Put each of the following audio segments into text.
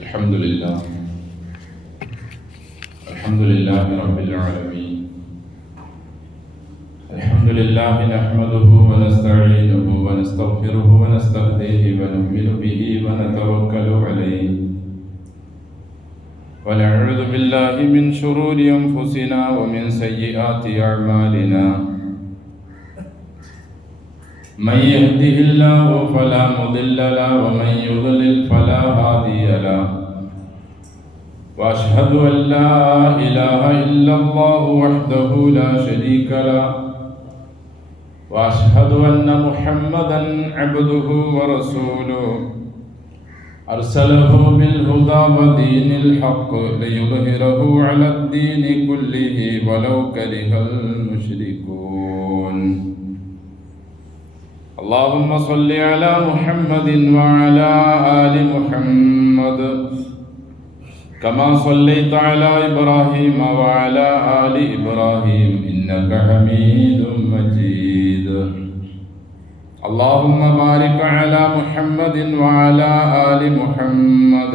الحمد لله رب العالمين. الحمد لله نحمده ونستعينه ونستغفره ونستهديه ونؤمن به ونتوكل عليه ونعوذ بالله من شرور أنفسنا ومن سيئات أعمالنا. من يهده الله فلا مضل له ومن يضلل فلا هادي له. وأشهد أن لا إله إلا الله وحده لا شريك له. وأشهد أن محمدا عبده ورسوله أرسله بالهدى ودين الحق ليظهره على الدين كله ولو كره المشركون. اللهم صل على محمد وعلى آل محمد كما صليت على إبراهيم وعلى آل إبراهيم إنك حميد مجيد. اللهم بارك على محمد وعلى آل محمد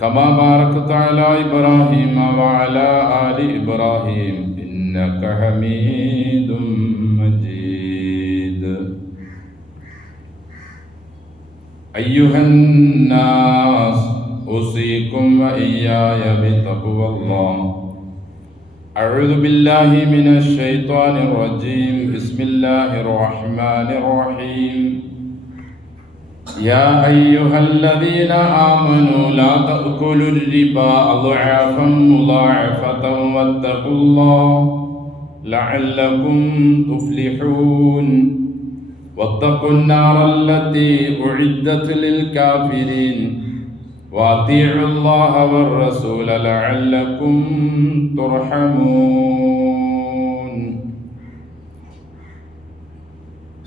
كما باركت على إبراهيم وعلى آل إبراهيم إنك حميد مجيد. أيها الناس أوصيكم وإياي بتقوى الله. أعوذ بالله من الشيطان الرجيم. بسم الله الرحمن الرحيم. يا أيها الذين آمنوا لا تأكلوا الربا أضعافا مضاعفة واتقوا الله لعلكم تفلحون. واتقوا النار التي أعدت للكافرين وأطيعوا الله والرسول لعلكم ترحمون.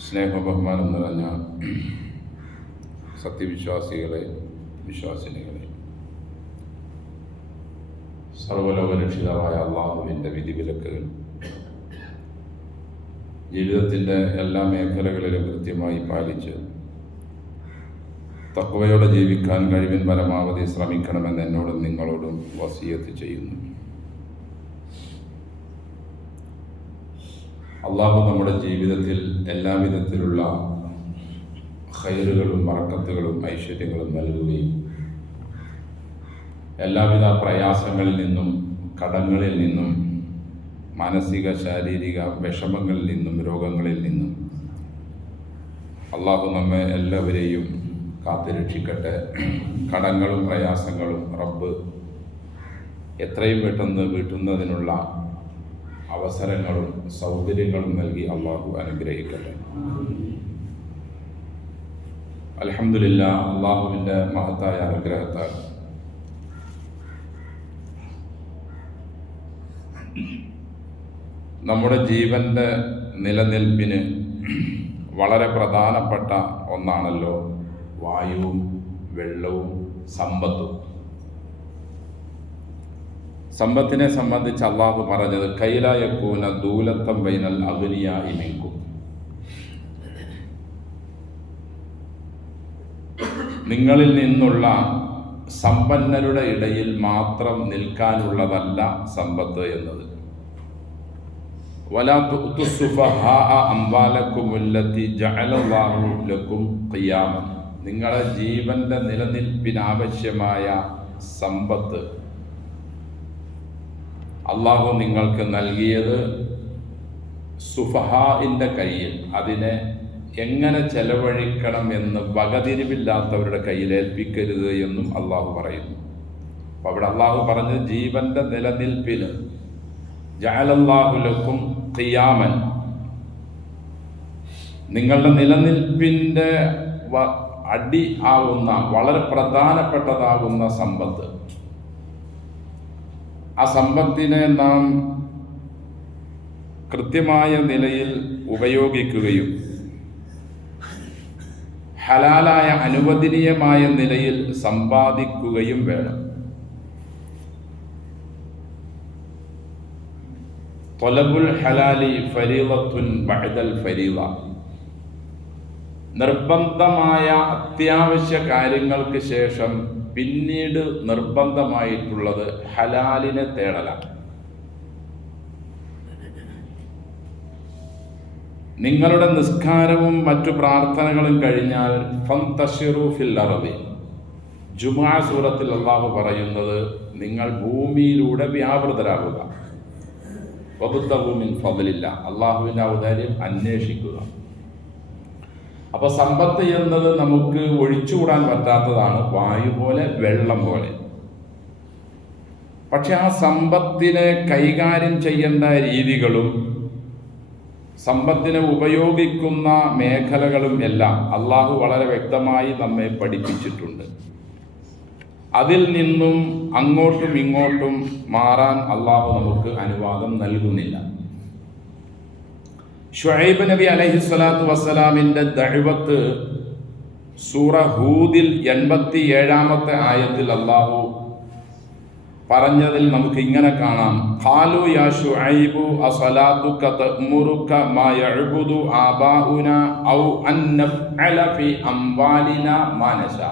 സ്നേഹ ബഹുമാനം നിറഞ്ഞ സത്യവിശ്വാസികളെ, വിശ്വാസിനികളെ, സർവലോകരക്ഷിതാവായ അള്ളാഹുവിൻ്റെ വിധിവിലക്കുകൾ ജീവിതത്തിൻ്റെ എല്ലാ മേഖലകളിലും കൃത്യമായി പാലിച്ച് തഖ്വയോടെ ജീവിക്കാൻ കഴിവിൻ പരമാവധി ശ്രമിക്കണമെന്ന് എന്നോടും നിങ്ങളോടും വസിയത്ത് ചെയ്യുന്നു. അള്ളാഹു നമ്മുടെ ജീവിതത്തിൽ എല്ലാവിധത്തിലുള്ള ഖൈറുകളും ബറക്കത്തുകളും ഐശ്വര്യങ്ങളും നൽകുകയും എല്ലാവിധ പ്രയാസങ്ങളിൽ നിന്നും കടങ്ങളിൽ നിന്നും മാനസിക ശാരീരിക വിഷമങ്ങളിൽ നിന്നും രോഗങ്ങളിൽ നിന്നും അള്ളാഹു നമ്മെ എല്ലാവരെയും കാത്തുരക്ഷിക്കട്ടെ. കടങ്ങളും പ്രയാസങ്ങളും റബ്ബ് എത്രയും പെട്ടെന്ന് വീട്ടുന്നതിനുള്ള അവസരങ്ങളും സൗകര്യങ്ങളും നൽകി അള്ളാഹു അനുഗ്രഹിക്കട്ടെ. അൽഹംദുലില്ലാഹ്, അള്ളാഹുവിൻ്റെ മഹത്തായ അനുഗ്രഹത്താൽ നമ്മുടെ ജീവൻ്റെ നിലനിൽപ്പിന് വളരെ പ്രധാനപ്പെട്ട ഒന്നാണല്ലോ വായുവും വെള്ളവും സമ്പത്തും. സമ്പത്തിനെ സംബന്ധിച്ച് അള്ളാഹു പറഞ്ഞത് കൈല യകൂന ദൂലത്തം ബൈനൽ അഗ്നിയാഇ മിൻകും. നിങ്ങളിൽ നിന്നുള്ള സമ്പന്നരുടെ ഇടയിൽ മാത്രം നിൽക്കാനുള്ളതല്ല സമ്പത്ത് എന്നത്. വലാ തുഅ്തു സുഫഹാഅ അംവാലകുമുല്ലതി ജഅലല്ലാഹു ലക്കും ഖിയാമൻ. നിങ്ങളുടെ ജീവന്റെ നിലനിൽപ്പിനാവശ്യമായ സമ്പത്ത് അള്ളാഹു നിങ്ങൾക്ക് നൽകിയത് സുഫഹാഇൻ്റെ കയ്യിൽ, അതിനെ എങ്ങനെ ചെലവഴിക്കണം എന്ന് വകതിരിവില്ലാത്തവരുടെ കയ്യിൽ ഏൽപ്പിക്കരുത് എന്നും അള്ളാഹു പറയുന്നു. അപ്പോൾ അവിടെ അള്ളാഹു പറഞ്ഞ് ജീവന്റെ നിലനിൽപ്പിന് ജഅലല്ലാഹു ലക്കും ഖിയാമൻ, നിങ്ങളുടെ നിലനിൽപ്പിൻ്റെ അടി ആകുന്ന വളരെ പ്രധാനപ്പെട്ടതാകുന്ന സമ്പത്ത്, ആ സമ്പത്തിനെ നാം കൃത്യമായ നിലയിൽ ഉപയോഗിക്കുകയും ഹലാലായ അനുവദനീയമായ നിലയിൽ സമ്പാദിക്കുകയും വേണം. ത്വലബുൽ ഹലാലി ഫരീളത്തുൻ ബഅദൽ ഫരീള. നിർബന്ധമായ അത്യാവശ്യ കാര്യങ്ങൾക്ക് ശേഷം പിന്നീട് നിർബന്ധമായിട്ടുള്ളത് ഹലാലിനെ തേടലാണ്. നിങ്ങളുടെ നിസ്കാരവും മറ്റു പ്രാർത്ഥനകളും കഴിഞ്ഞാൽ ഫന്തശിറു ഫിൽ അർദി, ജുമുഅ സൂറത്തിൽ അല്ലാഹു പറയുന്നത് നിങ്ങൾ ഭൂമിയിലൂടെ വ്യാപൃതരാകുക. വബ്തഗൂ മിൻ ഫദ്ലില്ല, അല്ലാഹുവിൻ്റെ ഔദാര്യം അന്വേഷിക്കുക. അപ്പൊ സമ്പത്ത് എന്നത് നമുക്ക് ഒഴിച്ചുകൂടാൻ പറ്റാത്തതാണ്, വായു പോലെ, വെള്ളം പോലെ. പക്ഷെ ആ സമ്പത്തിനെ കൈകാര്യം ചെയ്യേണ്ട രീതികളും സമ്പത്തിനെ ഉപയോഗിക്കുന്ന മേഖലകളും എല്ലാം അള്ളാഹു വളരെ വ്യക്തമായി നമ്മെ പഠിപ്പിച്ചിട്ടുണ്ട്. അതിൽ നിന്നും അങ്ങോട്ടും ഇങ്ങോട്ടും മാറാൻ അള്ളാഹു നമുക്ക് അനുവാദം നൽകുന്നില്ല. ശുഐബ് നബി അലൈഹിസ്സലാത്തു വസ്സലാമിൻ്റെ ദഅവത്ത് സൂറ ഹൂദിൽ 87-ാമത്തെ ആയത്തിൽ അള്ളാഹു പറഞ്ഞതിൽ നമുക്ക് ഇങ്ങനെ കാണാം: ഖാലു യാ ശുഐബു അസ്സലാത്തുക തഅ്മുറുക മാ യഅ്ബുദു ആബാഉന ഔ അൻ നഫ്അല ഫി അംവാലിന മാ നശാ.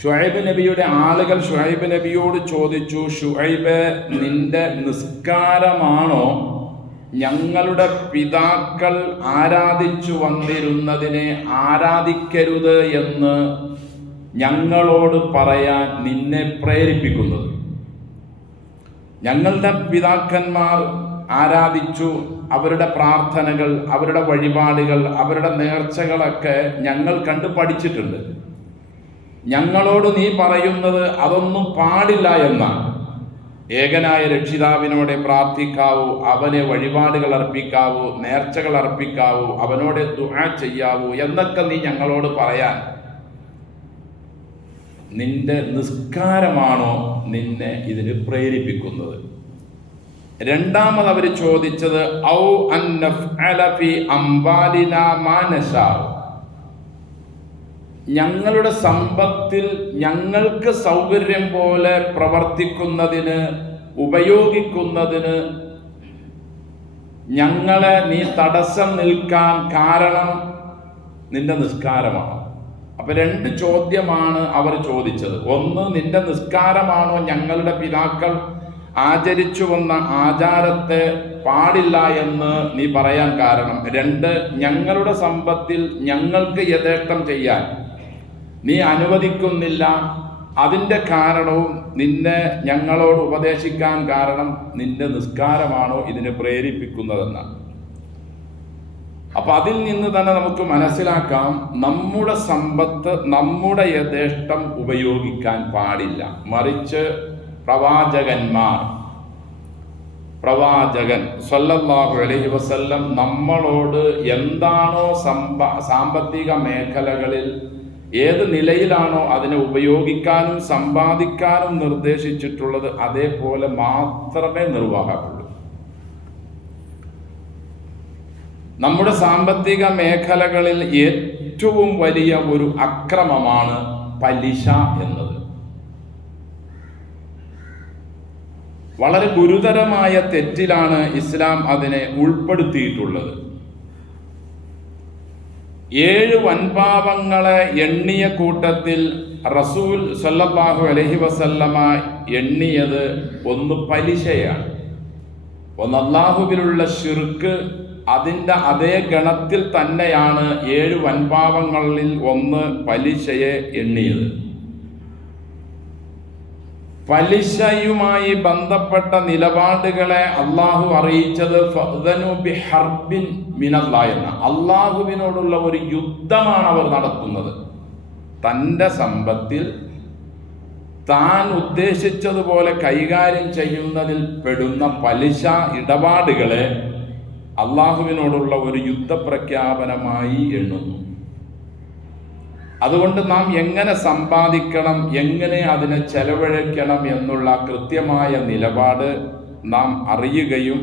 ശുഐബ് നബിയുടെ ആളുകൾ ശുഐബ് നബിയോട് ചോദിച്ചു, ശുഐബ്, നിന്റെ നിസ്കാരമാണോ ഞങ്ങളുടെ പിതാക്കൾ ആരാധിച്ചു വന്നിരുന്നതിനെ ആരാധിക്കരുത് എന്ന് ഞങ്ങളോട് പറയാൻ നിന്നെ പ്രേരിപ്പിക്കുന്നത്? ഞങ്ങളുടെ പിതാക്കന്മാർ ആരാധിച്ചു, അവരുടെ പ്രാർത്ഥനകൾ, അവരുടെ വഴിപാടുകൾ, അവരുടെ നേർച്ചകളൊക്കെ ഞങ്ങൾ കണ്ട് പഠിച്ചിട്ടുണ്ട്. ഞങ്ങളോട് നീ പറയുന്നത് അതൊന്നും പാടില്ല എന്നാണ്. ഏകനായ രക്ഷിതാവിനോടെ പ്രാർത്ഥിക്കാവൂ, അവനെ വഴിപാടുകൾ അർപ്പിക്കാവൂ, നേർച്ചകൾ അർപ്പിക്കാവൂ, അവനോട് ദുആ ചെയ്യാവൂ എന്നൊക്കെ നീ ഞങ്ങളോട് പറയാൻ നിന്റെ നിസ്കാരമാണോ നിന്നെ ഇതിന് പ്രേരിപ്പിക്കുന്നത്? രണ്ടാമത് അവർ ചോദിച്ചത് ഔ അൻ നഫ്അല ഫി അംവാലിനാ മാ നശാ, ഞങ്ങളുടെ സമ്പത്തിൽ ഞങ്ങൾക്ക് സൗകര്യം പോലെ പ്രവർത്തിക്കുന്നതിന്, ഉപയോഗിക്കുന്നതിന് ഞങ്ങളെ നീ തടസ്സം നിൽക്കാൻ കാരണം നിന്റെ നിസ്കാരമാണ്. അപ്പൊ രണ്ട് ചോദ്യമാണ് അവർ ചോദിച്ചത്. ഒന്ന്, നിന്റെ നിസ്കാരമാണോ ഞങ്ങളുടെ പിതാക്കൾ ആചരിച്ചു വന്ന ആചാരത്തെ പാടില്ല എന്ന് നീ പറയാൻ കാരണം? രണ്ട്, ഞങ്ങളുടെ സമ്പത്തിൽ ഞങ്ങൾക്ക് യഥേഷ്ടം ചെയ്യാൻ നീ അനുവദിക്കുന്നില്ല, അതിൻ്റെ കാരണവും നിന്നെ ഞങ്ങളോട് ഉപദേശിക്കാൻ കാരണം നിന്റെ നിസ്കാരമാണോ ഇതിനെ പ്രേരിപ്പിക്കുന്നതെന്നാണ്. അപ്പൊ അതിൽ നിന്ന് തന്നെ നമുക്ക് മനസ്സിലാക്കാം, നമ്മുടെ സമ്പത്ത് നമ്മുടെ യഥേഷ്ടം ഉപയോഗിക്കാൻ പാടില്ല. മറിച്ച് പ്രവാചകൻ സല്ലല്ലാഹു അലൈഹി വസല്ലം നമ്മളോട് എന്താണോ സാമ്പത്തിക മേഖലകളിൽ ഏത് നിലയിലാണോ അതിനെ ഉപയോഗിക്കാനും സമ്പാദിക്കാനും നിർദ്ദേശിച്ചിട്ടുള്ളത് അതേപോലെ മാത്രമേ നിർവഹിക്കുള്ളൂ. നമ്മുടെ സാമ്പത്തിക മേഖലകളിൽ ഏറ്റവും വലിയ ഒരു അക്രമമാണ് പലിശ എന്നത്. വളരെ ഗുരുതരമായ തെറ്റിലാണ് ഇസ്ലാം അതിനെ ഉൾപ്പെടുത്തിയിട്ടുള്ളത്. 7 വൻപാപങ്ങളെ എണ്ണിയ കൂട്ടത്തിൽ റസൂൽ സല്ലല്ലാഹു അലൈഹി വസല്ലമ എണ്ണിയത് ഒന്ന് പലിശയാണ്. ഒന്ന് അല്ലാഹുവിലുള്ള ശിർക്ക്, അതിൻ്റെ അതേ ഗണത്തിൽ തന്നെയാണ് 7 വൻപാപങ്ങളിൽ ഒന്ന് പലിശയെ എണ്ണിയത്. പലിശയുമായി ബന്ധപ്പെട്ട നിലപാടുകളെ അള്ളാഹു അറിയിച്ചത് ഫഅ്ദനു ബിഹർബിൻ മിനല്ലാഹ് എന്ന, അള്ളാഹുവിനോടുള്ള ഒരു യുദ്ധമാണ് അവർ നടത്തുന്നത്. തൻ്റെ സമ്പത്തിൽ താൻ ഉദ്ദേശിച്ചതുപോലെ കൈകാര്യം ചെയ്യുന്നതിൽ പെടുന്ന പലിശ ഇടപാടുകളെ അള്ളാഹുവിനോടുള്ള ഒരു യുദ്ധപ്രഖ്യാപനമായി എണ്ണുന്നു. അതുകൊണ്ട് നാം എങ്ങനെ സമ്പാദിക്കണം, എങ്ങനെ അതിനെ ചെലവഴിക്കണം എന്നുള്ള കൃത്യമായ നിലപാട് നാം അറിയുകയും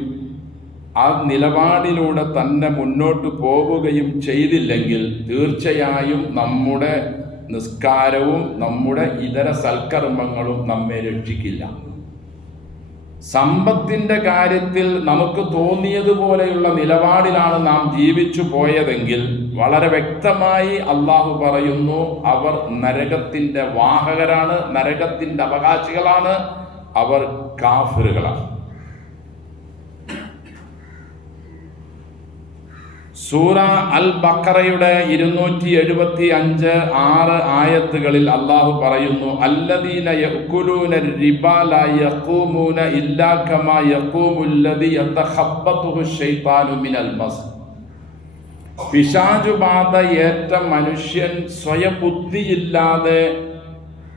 ആ നിലപാടിലൂടെ തന്നെ മുന്നോട്ട് പോവുകയും ചെയ്തില്ലെങ്കിൽ തീർച്ചയായും നമ്മുടെ നിസ്കാരവും നമ്മുടെ ഇതര സൽക്കർമ്മങ്ങളും നമ്മെ രക്ഷിക്കില്ല. സമ്പത്തിന്റെ കാര്യത്തിൽ നമുക്ക് തോന്നിയതുപോലെയുള്ള നിലപാടിലാണ് നാം ജീവിച്ചു പോയതെങ്കിൽ വളരെ വ്യക്തമായി അള്ളാഹു പറയുന്നു, അവർ നരകത്തിന്റെ വാഹകരാണ്, നരകത്തിന്റെ അവകാശികളാണ്, അവർ കാഫിറുകളാണ്. സൂറ അൽ ബഖറയുടെ 275, 6 ആയത്തുകളിൽ അല്ലാഹു പറയുന്നു, അല്ലദീന യഅ്കുലൂന റിബാ ലാ യഖൂമൂന ഇല്ലാ കമാ യഖൂമുൽ ലദീ യതഖബ്ബതുഹു ശൈത്താനു മിനൽ മസ്. പിശാചുബാധ ഏറ്റ മനുഷ്യൻ സ്വയബുദ്ധിയില്ലാതെ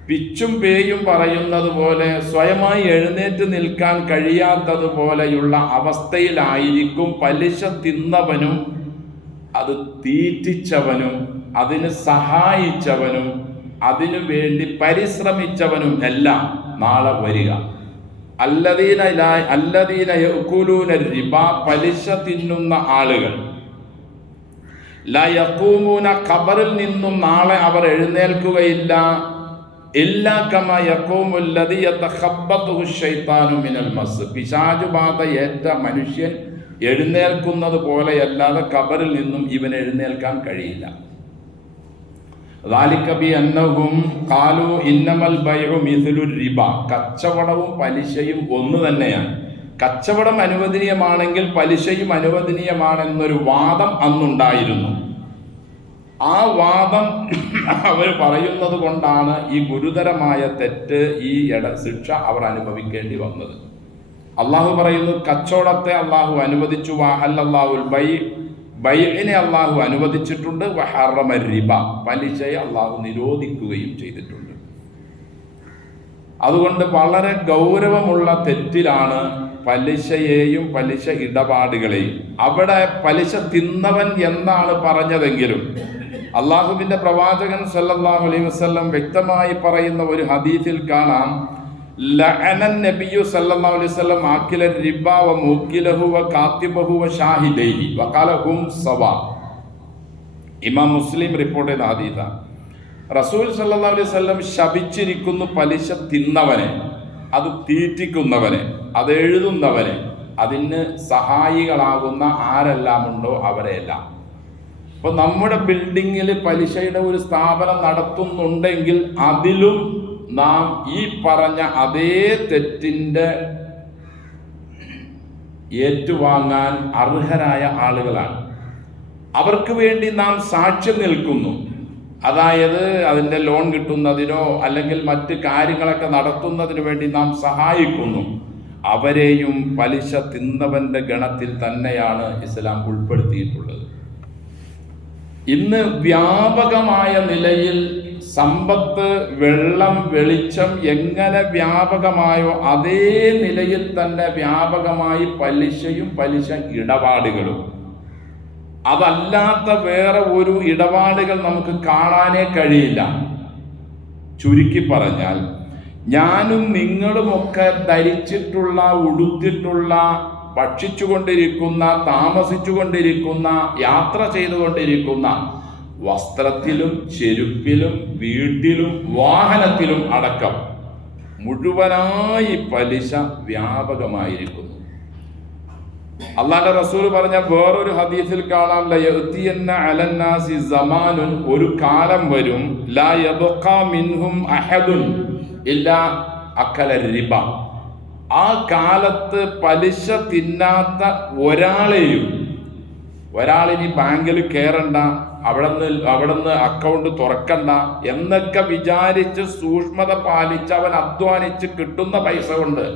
പിച്ചും പേയും പറയുന്നത് പോലെ സ്വയമായി എഴുന്നേറ്റ് നിൽക്കാൻ കഴിയാത്തതുപോലെയുള്ള അവസ്ഥയിലായിരിക്കും പലിശ തിന്നവനും അത് തീറ്റിച്ചവനും അതിന് സഹായിച്ചവനും അതിനു വേണ്ടി പരിശ്രമിച്ചവനും എല്ലാം നാളെ വരിക. അല്ലദീന യഅ്കുലൂന റിബ, പലിശ തിന്നുന്ന ആളുകൾ, ലാ യഖൂമൂന, ഖബറിൽ നിന്നും നാളെ അവർ എഴുന്നേൽക്കുകയില്ല, ഇല്ലാ കമാ യഖൂമുൽ ലദീ യതഖബ്ബതുഹു ശൈത്താനു മിനൽ മസ്. പിശാചുബാധ ഏറ്റ മനുഷ്യൻ എഴുന്നേൽക്കുന്നത് പോലെയല്ലാതെ ഖബറിൽ നിന്നും ഇവന് എഴുന്നേൽക്കാൻ കഴിയില്ല. ദാലിക ബിഅന്നഹും ഖാലൂ ഇന്നമൽ ബൈഉ മിസ്ലു റിബ. കച്ചവടവും പലിശയും ഒന്ന് തന്നെയാണ്. കച്ചവടം അനുവദനീയമാണെങ്കിൽ പലിശയും അനുവദനീയമാണെന്നൊരു വാദം അന്നുണ്ടായിരുന്നു. ആ വാദം അവർ പറയുന്നത് കൊണ്ടാണ് ഈ ഗുരുതരമായ തെറ്റ്, ഈ ശിക്ഷ അവർ അനുഭവിക്കേണ്ടി വന്നത്. അള്ളാഹു പറയുന്നു, കച്ചവടത്തെ അള്ളാഹു അനുവദിച്ചു, വഹല്ലല്ലാഹുൽ ബൈഇനെ അള്ളാഹു അനുവദിച്ചിട്ടുണ്ട്, വഹറമ റിബ, പലിശയെ അള്ളാഹു നിരോധിക്കുകയും ചെയ്തിട്ടുണ്ട്. അതുകൊണ്ട് വളരെ ഗൗരവമുള്ള തെറ്റിലാണ് പലിശയെയും പലിശ ഇടപാടുകളെയും. അവിടെ പലിശ തിന്നവൻ എന്നാണ് പറഞ്ഞതെങ്കിലും അള്ളാഹുവിന്റെ പ്രവാചകൻ സല്ലല്ലാഹു അലൈഹി വസല്ലം വ്യക്തമായി പറയുന്ന ഒരു ഹദീസിൽ കാണാം, ലഅനൻ നബിയ്യു സല്ലല്ലാഹു അലൈഹി വസല്ലം ആക്കില റിബ വ മുക്കിലഹു വ കാത്തിബഹു വ ഷാഹിദൈഹി വഖാല ഹും സവാ. ഇമാം മുസ്ലിം റിപ്പോർട്ട് ചെയ്ത ഹദീസാണ്. റസൂൽ സല്ലല്ലാഹു അലൈഹി വസല്ലം ശപിച്ചിരിക്കുന്നു പലിശ തിന്നവനെ, അത് തീറ്റിക്കുന്നവനെ, അത് എഴുതുന്നവനെ, അതിന് സഹായികളാകുന്ന ആരെല്ലാം ഉണ്ടോ അവരെയെല്ലാം. അപ്പോൾ നമ്മുടെ ബിൽഡിങ്ങിൽ പലിശയുടെ ഒരു സ്ഥാപനം നടത്തുന്നുണ്ടെങ്കിൽ അതിലും നാം ഈ പറഞ്ഞ അതേ തെറ്റിൻ്റെ ഏറ്റുവാങ്ങാൻ അർഹരായ ആളുകളാണ്. അവർക്ക് വേണ്ടി നാം സാക്ഷ്യം നിൽക്കുന്നു. അതായത് അതിൻ്റെ ലോൺ കിട്ടുന്നതിനോ അല്ലെങ്കിൽ മറ്റ് കാര്യങ്ങളൊക്കെ നടത്തുന്നതിന് വേണ്ടി നാം സഹായിക്കുന്നു. അവരെയും പലിശ തിന്നവന്റെ ഗണത്തിൽ തന്നെയാണ് ഇസ്ലാം ഉൾപ്പെടുത്തിയിട്ടുള്ളത്. ഇന്ന് വ്യാപകമായ നിലയിൽ സമ്പത്ത്, വെള്ളം, വെളിച്ചം എങ്ങനെ വ്യാപകമായോ അതേ നിലയിൽ തന്നെ വ്യാപകമായി പലിശയും പലിശ ഇടപാടുകളും. അതല്ലാത്ത വേറെ ഒരു ഇടപാടുകൾ നമുക്ക് കാണാനേ കഴിയില്ല. ചുരുക്കി പറഞ്ഞാൽ, ഞാനും നിങ്ങളുമൊക്കെ ധരിച്ചിട്ടുള്ള, ഉടുത്തിട്ടുള്ള, ഭക്ഷിച്ചുകൊണ്ടിരിക്കുന്ന, താമസിച്ചുകൊണ്ടിരിക്കുന്ന, യാത്ര ചെയ്തുകൊണ്ടിരിക്കുന്ന വസ്ത്രത്തിലും ചെരുപ്പിലും വീട്ടിലും വാഹനത്തിലും അടക്കം മുഴുവനായി പലിശ വ്യാപകമായിരിക്കുന്നു. അല്ലാഹുവിന്റെ റസൂൽ പറഞ്ഞ വേറൊരു ഹദീസിൽ കാണാം, ലയഅതിയന്ന അലന്നാസി സമാനുൻ, ഒരു കാലം വരും, ലാ യബ്ഖാ മിൻഹും അഹദുൻ ഇല്ലാ അക്കല റിബ. ആ കാലത്ത് പലിശ തിന്നാത്ത ഒരാളിനി ബാങ്കിൽ കയറണ്ട, അവിടുന്ന് അക്കൗണ്ട് തുറക്കണ്ട എന്നൊക്കെ വിചാരിച്ച് സൂക്ഷ്മത പാലിച്ച് അവൻ അധ്വാനിച്ച് കിട്ടുന്ന പൈസ കൊണ്ട്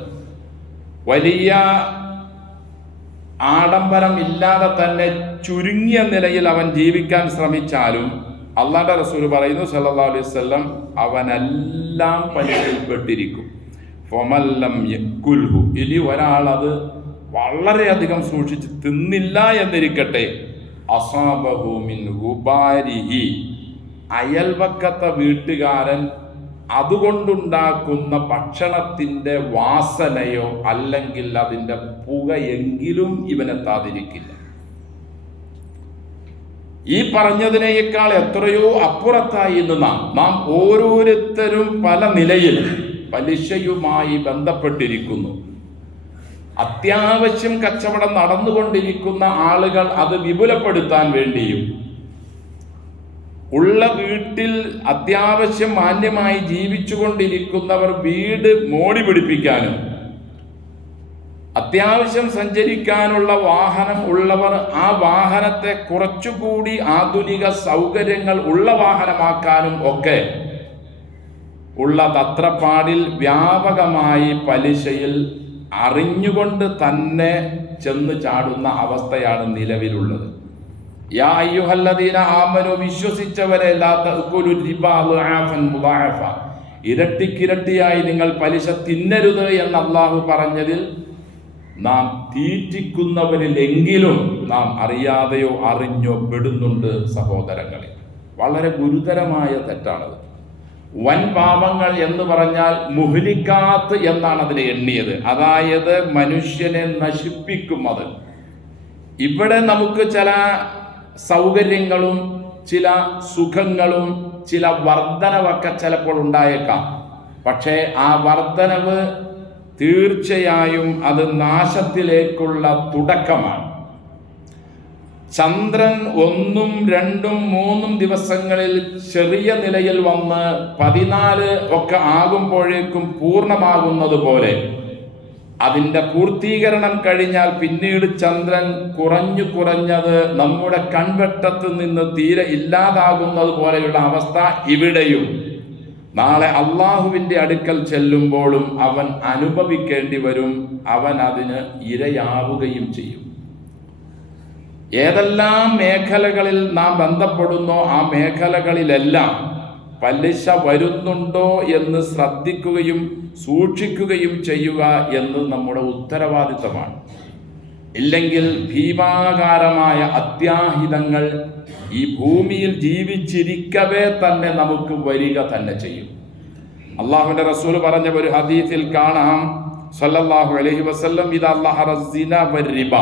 വലിയ ആഡംബരം ഇല്ലാതെ തന്നെ ചുരുങ്ങിയ നിലയിൽ അവൻ ജീവിക്കാൻ ശ്രമിച്ചാലും അള്ളാഹുവിന്റെ റസൂൽ പറയുന്നു സല്ലല്ലാഹു അലൈഹി വസല്ലം, അവനെല്ലാം പലിശയിൽപ്പെട്ടിരിക്കും. ഫമല്ലം യകുൽഹു, ഇനി ഒരാൾ അത് വളരെയധികം സൂക്ഷിച്ച് തിന്നില്ല എന്നിരിക്കട്ടെ, അസാബഹു മിൻ ഗുബാരിഹി, അയൽവക്കത്തെ വീട്ടുകാരൻ അതുകൊണ്ടുണ്ടാക്കുന്ന ഭക്ഷണത്തിൻ്റെ വാസനയോ അല്ലെങ്കിൽ അതിൻ്റെ പുകയെങ്കിലും ഇവനെത്താതിരിക്കില്ല. ഈ പറഞ്ഞതിനേക്കാൾ എത്രയോ അപ്പുറത്തായി ഇന്ന് നാം ഓരോരുത്തരും പല നിലയിൽ പലിശയുമായി ബന്ധപ്പെട്ടിരിക്കുന്നു. അത്യാവശ്യം കച്ചവടം നടന്നുകൊണ്ടിരിക്കുന്ന ആളുകൾ അത് വിപുലപ്പെടുത്താൻ വേണ്ടിയും, ഉള്ള വീട്ടിൽ അത്യാവശ്യം മാന്യമായി ജീവിച്ചുകൊണ്ടിരിക്കുന്നവർ വീട് മോടി പിടിപ്പിക്കാനും, അത്യാവശ്യം സഞ്ചരിക്കാനുള്ള വാഹനം ഉള്ളവർ ആ വാഹനത്തെ കുറച്ചുകൂടി ആധുനിക സൗകര്യങ്ങൾ ഉള്ള വാഹനമാക്കാനും ഒക്കെ ഉള്ള തത്രപ്പാടിൽ വ്യാപകമായി പലിശയിൽ അറിഞ്ഞുകൊണ്ട് തന്നെ ചെന്ന് ചാടുന്ന അവസ്ഥയാണ് നിലവിലുള്ളത്. യാ അയ്യുഹല്ലദീന ആമനു, വിശ്വസിച്ചവരെ, ലാ തഅകുലു റിബാ ളുആഫൻ മുളാഅഫ, ഇരട്ടിക്കിരട്ടിയായി നിങ്ങൾ പലിശ തിന്നരുത് എന്ന് അല്ലാഹു പറഞ്ഞതിൽ നാം തീറ്റിക്കുന്നവരിലെങ്കിലും നാം അറിയാതെയോ അറിഞ്ഞോ പെടുന്നുണ്ട് സഹോദരങ്ങളെ. വളരെ ഗുരുതരമായ തെറ്റാണത്. വൻ പാപങ്ങൾ എന്ന് പറഞ്ഞാൽ മുഹ്ലിക്കാത്ത് എന്നാണ് അതിനെ എണ്ണിയത്, അതായത് മനുഷ്യനെ നശിപ്പിക്കും. അത് ഇവിടെ നമുക്ക് ചില സൗകര്യങ്ങളും ചില സുഖങ്ങളും ചില വർധനവൊക്കെ ചിലപ്പോൾ ഉണ്ടായേക്കാം. പക്ഷേ ആ വർധനവ് തീർച്ചയായും അത് നാശത്തിലേക്കുള്ള തുടക്കമാണ്. ചന്ദ്രൻ 1, 2, 3 ദിവസങ്ങളിൽ ചെറിയ നിലയിൽ വന്ന് 14 ഒക്കെ ആകുമ്പോഴേക്കും പൂർണ്ണമാകുന്നത് പോലെ അതിൻ്റെ പൂർത്തീകരണം കഴിഞ്ഞാൽ പിന്നീട് ചന്ദ്രൻ കുറഞ്ഞത് നമ്മുടെ കൺവെട്ടത്ത് നിന്ന് തീരെ ഇല്ലാതാകുന്നത് പോലെയുള്ള അവസ്ഥ ഇവിടെയും നാളെ അള്ളാഹുവിൻ്റെ അടുക്കൽ ചെല്ലുമ്പോഴും അവൻ അനുഭവിക്കേണ്ടി വരും. അവൻ അതിന് ഇരയാവുകയും ചെയ്യും. ഏതെല്ലാം മേഖലകളിൽ നാം ബന്ധപ്പെടുന്നോ ആ മേഖലകളിലെല്ലാം പലിശ വരുന്നുണ്ടോ എന്ന് ശ്രദ്ധിക്കുകയും സൂക്ഷിക്കുകയും ചെയ്യുക എന്ന് നമ്മുടെ ഉത്തരവാദിത്തമാണ്. ഇല്ലെങ്കിൽ ഭീമാകാരമായ അത്യാഹിതങ്ങൾ ഈ ഭൂമിയിൽ ജീവിച്ചിരിക്കവേ തന്നെ നമുക്ക് വരിക തന്നെ ചെയ്യും. അള്ളാഹുവിന്റെ റസൂൽ പറഞ്ഞ ഒരു ഹദീസിൽ കാണാം, സല്ലല്ലാഹു അലൈഹി വസല്ലം, ഇദാ അല്ലാഹ സിന വരിബ,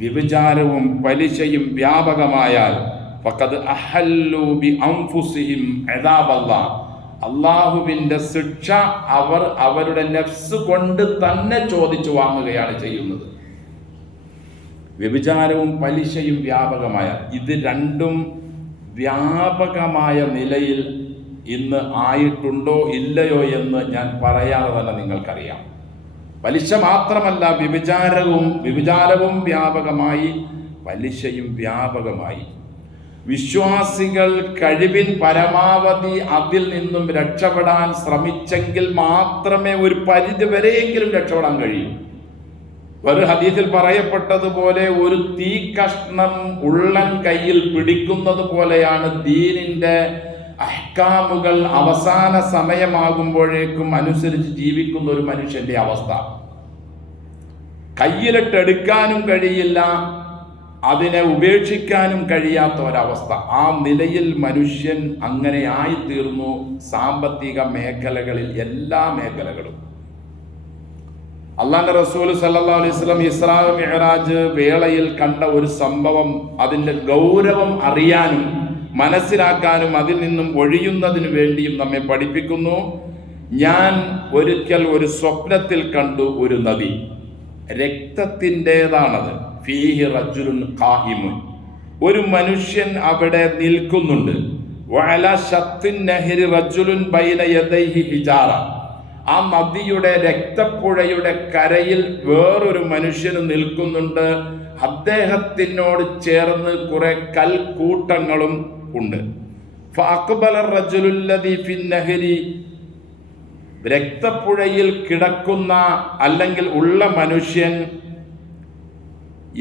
വ്യഭിചാരവും പലിശയും വ്യാപകമായാൽ ഫഖദ് അഹല്ലു ബി അൻഫുസിഹിം അദാബല്ലാഹ്, അള്ളാഹുവിന്റെ ശിക്ഷ അവർ അവരുടെ നഫ്സ് കൊണ്ട് തന്നെ ചോദിച്ചു വാങ്ങുകയാണ് ചെയ്യുന്നത്. വ്യഭിചാരവും പലിശയും വ്യാപകമായ, ഇത് രണ്ടും വ്യാപകമായ നിലയിൽ ഇന്ന് ആയിട്ടുണ്ടോ ഇല്ലയോ എന്ന് ഞാൻ പറയാതെ തന്നെ നിങ്ങൾക്കറിയാം. പലിശ മാത്രമല്ല, വ്യഭിചാരവും വ്യാപകമായി, പലിശയും വ്യാപകമായി. വിശ്വാസികൾ കഴിവിൻ പരമാവധി അതിൽ നിന്നും രക്ഷപ്പെടാൻ ശ്രമിച്ചെങ്കിൽ മാത്രമേ ഒരു പരിധി വരെയെങ്കിലും രക്ഷപ്പെടാൻ കഴിയൂ. ഒരു ഹദീസിൽ പറയപ്പെട്ടതുപോലെ ഒരു തീ കഷ്ണം ഉള്ളൻ കയ്യിൽ പിടിക്കുന്നത് പോലെയാണ് ദീനിന്റെ അഹ്കാമുകൾ അവസാന സമയമാകുമ്പോഴേക്കും അനുസരിച്ച് ജീവിക്കുന്ന ഒരു മനുഷ്യന്റെ അവസ്ഥ. കയ്യിലിട്ടെടുക്കാനും കഴിയില്ല, അതിനെ ഉപേക്ഷിക്കാനും കഴിയാത്ത ഒരവസ്ഥ. ആ നിലയിൽ മനുഷ്യൻ അങ്ങനെ ആയിത്തീർന്നു. സാമ്പത്തിക മേഖലകളിൽ, എല്ലാ മേഖലകളും. അള്ളാഹുവിന്റെ റസൂൽ സല്ലല്ലാഹു അലൈഹി വസല്ലം ഇസ്രാ മിഅ്റാജ് വേളയിൽ കണ്ട ഒരു സംഭവം, അതിൻ്റെ ഗൗരവം അറിയാനും മനസ്സിലാക്കാനും അതിൽ നിന്നും ഒഴിയുന്നതിന് വേണ്ടിയും നമ്മെ പഠിപ്പിക്കുന്നു. ഞാൻ ഒരിക്കൽ ഒരു സ്വപ്നത്തിൽ കണ്ടു ഒരു നദി, രക്തത്തിൻ്റെതാണത്. ഫീഹി റജുലുൻ ഖായിമുൻ, ഒരു മനുഷ്യൻ അവിടെ നിൽക്കുന്നുണ്ട്. വഅലാ ശത്തിൻ നഹരി റജുലുൻ ബൈന യദൈഹി ഹിജാറ, ആ നദിയുടെ രക്തപ്പുഴയുടെ കരയിൽ വേറൊരു മനുഷ്യന് നിൽക്കുന്നുണ്ട്. അദ്ദേഹത്തിനോട് ചേർന്ന് കുറെ കൽക്കൂട്ടങ്ങളും ഉണ്ട്. ഫഅഖ്ബല റജുലുൽ ലദീ ഫിൻ നഹരി, രക്തപ്പുഴയിൽ കിടക്കുന്ന അല്ലെങ്കിൽ ഉള്ള മനുഷ്യൻ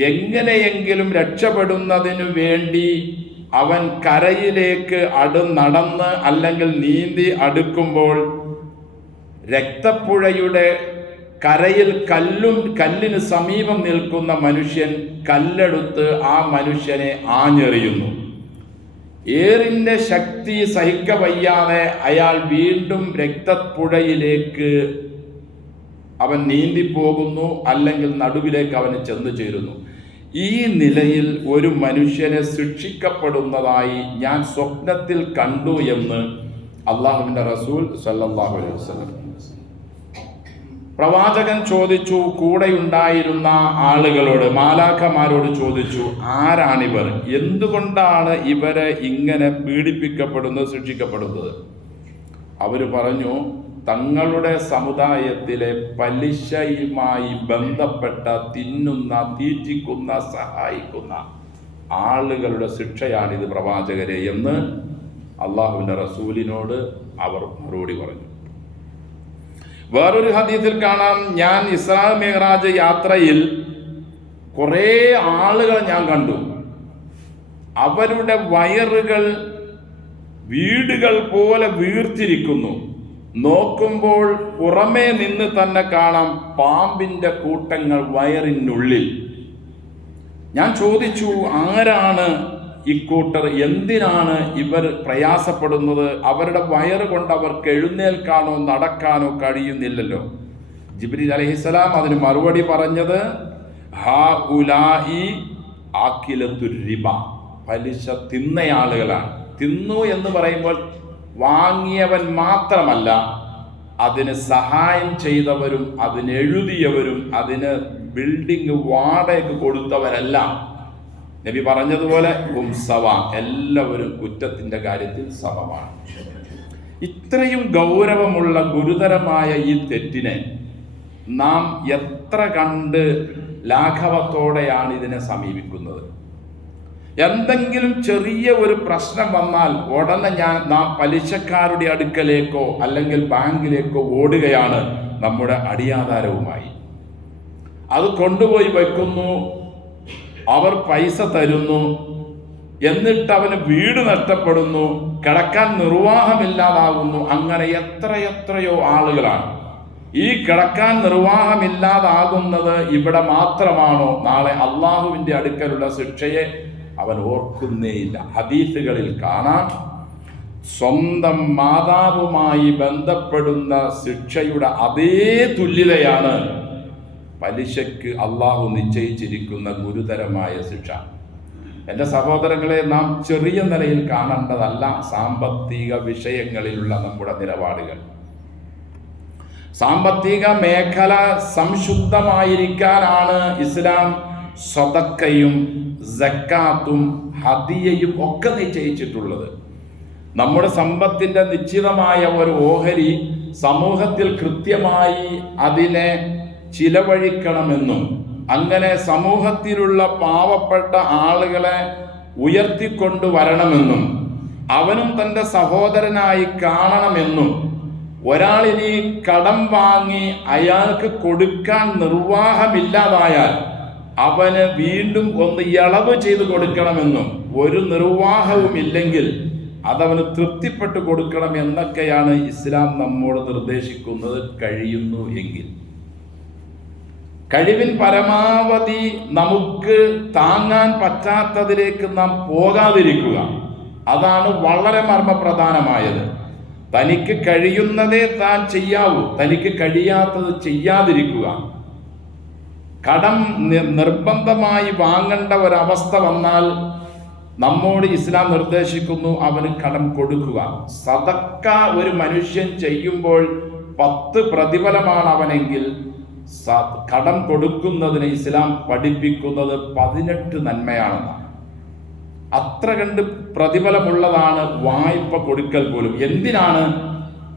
എങ്ങനെയെങ്കിലും രക്ഷപ്പെടുന്നതിനു വേണ്ടി അവൻ കരയിലേക്ക് നടന്ന് അല്ലെങ്കിൽ നീന്തി അടുക്കുമ്പോൾ രക്തപ്പുഴയുടെ കരയിൽ കല്ലിന് സമീപം നിൽക്കുന്ന മനുഷ്യൻ കല്ലെടുത്ത് ആ മനുഷ്യനെ ആഞ്ഞെറിയുന്നു. ഏറിന്റെ ശക്തി സഹിക്കവയ്യാതെ അയാൾ വീണ്ടും രക്തപ്പുഴയിലേക്ക് അവൻ നീന്തിപ്പോകുന്നു, അല്ലെങ്കിൽ നടുവിലേക്ക് അവന് ചെന്നു ചേരുന്നു. ഈ നിലയിൽ ഒരു മനുഷ്യനെ ശിക്ഷിക്കപ്പെടുന്നതായി ഞാൻ സ്വപ്നത്തിൽ കണ്ടു എന്ന് അള്ളാഹുവിന്റെ റസൂൽ സല്ലല്ലാഹു അലൈഹി വസല്ലം. പ്രവാചകൻ ചോദിച്ചു, കൂടെയുണ്ടായിരുന്ന ആളുകളോട്, മാലാഖമാരോട് ചോദിച്ചു, ആരാണിവർ, എന്തുകൊണ്ടാണ് ഇവരെ ഇങ്ങനെ പീഡിപ്പിക്കപ്പെടുന്നത്, ശിക്ഷിക്കപ്പെടുന്നത്? അവർ പറഞ്ഞു, തങ്ങളുടെ സമുദായത്തിലെ പലിശയുമായി ബന്ധപ്പെട്ട തിന്നുന്ന, തീറ്റിക്കുന്ന, സഹായിക്കുന്ന ആളുകളുടെ ശിക്ഷയാണിത് പ്രവാചകരെ എന്ന് അള്ളാഹുവിൻ്റെ റസൂലിനോട് അവർ മറുപടി പറഞ്ഞു. വേറൊരു ഹദീസിൽ കാണാം, ഞാൻ ഇസ്രാ മിഅ്റാജ് യാത്രയിൽ കുറേ ആളുകളെ ഞാൻ കണ്ടു. അവരുടെ വയറുകൾ വീടുകൾ പോലെ വീർത്തിരിക്കുന്നു. നോക്കുമ്പോൾ പുറമേ നിന്ന് തന്നെ കാണാം പാമ്പിന്റെ കൂട്ടങ്ങൾ വയറിനുള്ളിൽ. ഞാൻ ചോദിച്ചു, ആരാണ് ഇക്കൂട്ടർ, എന്തിനാണ് ഇവർ പ്രയാസപ്പെടുന്നത്? അവരുടെ വയറ് കൊണ്ട് അവർക്ക് എഴുന്നേൽക്കാനോ നടക്കാനോ കഴിയുന്നില്ലല്ലോ. ജിബ്രീൽ അലൈഹിസ്സലാം അതിന് മറുപടി പറഞ്ഞത്, ഹഉലാഇ ആക്കിലത്തുർ റിബ, പലിശ തിന്നയാളുകളാണ്. തിന്നു എന്ന് പറയുമ്പോൾ വാങ്ങിയവൻ മാത്രമല്ല, അതിന് സഹായം ചെയ്തവരും അതിന് എഴുതിയവരും അതിന് ബിൽഡിംഗ് വാടകയ്ക്ക് കൊടുത്തവരെല്ലാം. നബി പറഞ്ഞതുപോലെ സവ, എല്ലാവരും കുറ്റത്തിന്റെ കാര്യത്തിൽ സമമാണ്. ഇത്രയും ഗൗരവമുള്ള ഗുരുതരമായ ഈ തെറ്റിനെ നാം എത്ര കണ്ട് ലാഘവത്തോടെയാണ് ഇതിനെ സമീപിക്കുന്നത്. എന്തെങ്കിലും ചെറിയ ഒരു പ്രശ്നം വന്നാൽ ഉടനെ നാം പലിശക്കാരുടെ അടുക്കലേക്കോ അല്ലെങ്കിൽ ബാങ്കിലേക്കോ ഓടുകയാണ് നമ്മുടെ അടിയാധാരവുമായി. അത് കൊണ്ടുപോയി വെക്കുന്നു, അവർ പൈസ തരുന്നു, എന്നിട്ട് അവന് വീട് നഷ്ടപ്പെടുന്നു, കിടക്കാൻ നിർവാഹമില്ലാതാകുന്നു. അങ്ങനെ എത്രയെത്രയോ ആളുകളാണ്. ഈ കിടക്കാൻ നിർവാഹമില്ലാതാകുന്നത് ഇവിടെ മാത്രമാണോ? നാളെ അള്ളാഹുവിൻ്റെ അടുക്കലുള്ള ശിക്ഷയെ അവൻ ഓർക്കുന്നേയില്ല. ഹദീസുകളിൽ കാണാം, സ്വന്തം മാതാവുമായി ബന്ധപ്പെടുന്ന ശിക്ഷയുടെ അതേ തുല്യതയാണ് പലിശയ്ക്ക് അള്ളാഹു നിശ്ചയിച്ചിരിക്കുന്ന ഗുരുതരമായ ശിക്ഷ. എൻ്റെ സഹോദരങ്ങളെ, നാം ചെറിയ നിലയിൽ കാണേണ്ടതല്ല സാമ്പത്തിക വിഷയങ്ങളിലുള്ള നമ്മുടെ നിലപാടുകൾ. സാമ്പത്തിക മേഖല സംശുദ്ധമായിരിക്കാനാണ് ഇസ്ലാം സദക്കയും സക്കാത്തും ഹദിയയും ഒക്കെ നിശ്ചയിച്ചിട്ടുള്ളത്. നമ്മുടെ സമ്പത്തിന്റെ നിശ്ചിതമായ ഒരു ഓഹരി സമൂഹത്തിൽ കൃത്യമായി അതിനെ ചിലവഴിക്കണമെന്നും അങ്ങനെ സമൂഹത്തിലുള്ള പാവപ്പെട്ട ആളുകളെ ഉയർത്തിക്കൊണ്ടുവരണമെന്നും അവനും തൻ്റെ സഹോദരനായി കാണണമെന്നും ഒരാളിനി കടം വാങ്ങി അയാൾക്ക് കൊടുക്കാൻ നിർവാഹമില്ലാതായാൽ അവന് വീണ്ടും ഒന്ന് ഇളവ് ചെയ്ത് കൊടുക്കണമെന്നും ഒരു നിർവാഹവും ഇല്ലെങ്കിൽ അതവന് തൃപ്തിപ്പെട്ട് കൊടുക്കണം എന്നൊക്കെയാണ് ഇസ്ലാം നമ്മോട് നിർദ്ദേശിക്കുന്നത്. കഴിയുന്നു എങ്കിൽ കഴിവിൻ പരമാവധി നമുക്ക് താങ്ങാൻ പറ്റാത്തതിലേക്ക് നാം പോകാതിരിക്കുക. അതാണ് വളരെ മർമ്മപ്രധാനമായത്. തനിക്ക് കഴിയുന്നതേ താൻ ചെയ്യാവൂ, തനിക്ക് കഴിയാത്തത് ചെയ്യാതിരിക്കുക. കടം നിർബന്ധമായി വാങ്ങേണ്ട ഒരവസ്ഥ വന്നാൽ നമ്മോട് ഇസ്ലാം നിർദ്ദേശിക്കുന്നു അവന് കടം കൊടുക്കുക. സദക്ക ഒരു മനുഷ്യൻ ചെയ്യുമ്പോൾ 10 പ്രതിഫലമാണ് അവനെങ്കിൽ കടം കൊടുക്കുന്നതിന് ഇസ്ലാം പഠിപ്പിക്കുന്നത് 18 നന്മയാണെന്നാണ്. അത്ര കണ്ട് പ്രതിഫലമുള്ളതാണ് വായ്പ കൊടുക്കൽ പോലും. എന്തിനാണ്?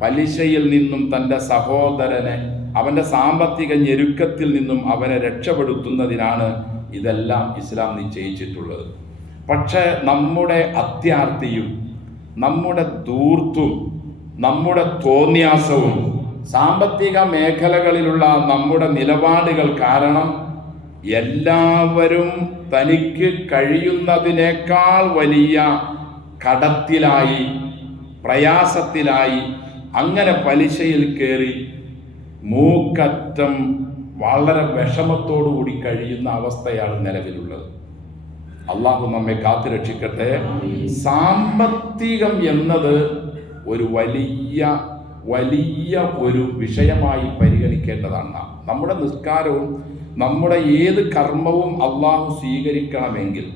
പലിശയിൽ നിന്നും തൻ്റെ സഹോദരനെ അവൻ്റെ സാമ്പത്തിക ഞെരുക്കത്തിൽ നിന്നും അവനെ രക്ഷപ്പെടുത്തുന്നതിനാണ് ഇതെല്ലാം ഇസ്ലാം നിശ്ചയിച്ചിട്ടുള്ളത്. പക്ഷേ നമ്മുടെ അത്യാർത്തിയും നമ്മുടെ ധൂർത്തും നമ്മുടെ തോന്നിയാസവും സാമ്പത്തിക മേഖലകളിലുള്ള നമ്മുടെ നിലപാടുകൾ കാരണം എല്ലാവരും തനിക്ക് കഴിയുന്നതിനേക്കാൾ വലിയ കടത്തിലായി, പ്രയാസത്തിലായി, അങ്ങനെ പലിശയിൽ കയറി മൂക്കറ്റം വളരെ വിഷമത്തോടുകൂടി കഴിയുന്ന അവസ്ഥയാണ് നിലവിലുള്ളത്. അള്ളാഹു നമ്മെ കാത്തുരക്ഷിക്കട്ടെ. സാമ്പത്തികം എന്നത് ഒരു വലിയ ഒരു വിഷയമായി പരിഗണിക്കേണ്ടതാണ്. നമ്മുടെ നിസ്കാരവും നമ്മുടെ ഏത് കർമ്മവും അള്ളാഹു സ്വീകരിക്കണമെങ്കിൽ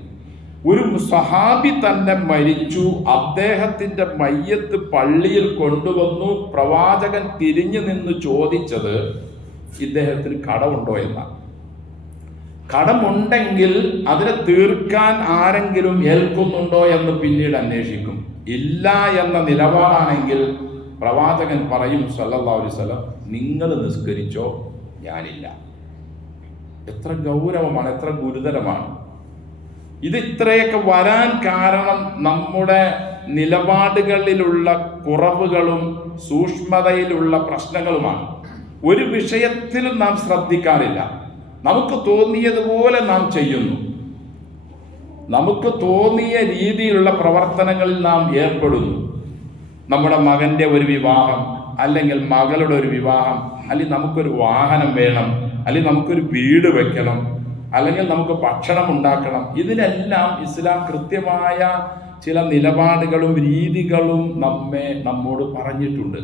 ഒരു സഹാബി തന്നെ മരിച്ചു, അദ്ദേഹത്തിൻ്റെ മയ്യത്ത് പള്ളിയിൽ കൊണ്ടുവന്നു. പ്രവാചകൻ തിരിഞ്ഞു നിന്ന് ചോദിച്ചത്, ഇദ്ദേഹത്തിന് കടമുണ്ടോ എന്നാണ്. കടമുണ്ടെങ്കിൽ അതിനെ തീർക്കാൻ ആരെങ്കിലും ഏൽക്കുന്നുണ്ടോ എന്ന് പിന്നീട് അന്വേഷിക്കും. ഇല്ല എന്ന നിലപാടാണെങ്കിൽ പ്രവാചകൻ പറയും സല്ലല്ലാഹു അലൈഹി വസല്ലം, നിങ്ങൾ നിസ്കരിച്ചോ, ഞാനില്ല. എത്ര ഗൗരവമാണ്, എത്ര ഗുരുതരമാണ് ഇത്. ഇത്രയൊക്കെ വരാൻ കാരണം നമ്മുടെ നിലപാടുകളിലുള്ള കുറവുകളും സൂക്ഷ്മതയിലുള്ള പ്രശ്നങ്ങളുമാണ്. ഒരു വിഷയത്തിലും നാം ശ്രദ്ധിക്കാറില്ല. നമുക്ക് തോന്നിയതുപോലെ നാം ചെയ്യുന്നു. നമുക്ക് തോന്നിയ രീതിയിലുള്ള പ്രവർത്തനങ്ങളിൽ നാം ഏർപ്പെടുന്നു. നമ്മുടെ മകൻ്റെ ഒരു വിവാഹം, അല്ലെങ്കിൽ മകളുടെ ഒരു വിവാഹം, അല്ലെങ്കിൽ നമുക്കൊരു വാഹനം വേണം, അല്ലെങ്കിൽ നമുക്കൊരു വീട് വെക്കണം, അല്ലെങ്കിൽ നമുക്ക് ഭക്ഷണം ഉണ്ടാക്കണം. ഇതിനെല്ലാം ഇസ്ലാം കൃത്യമായ ചില നിലപാടുകളും രീതികളും നമ്മോട് പറഞ്ഞിട്ടുണ്ട്.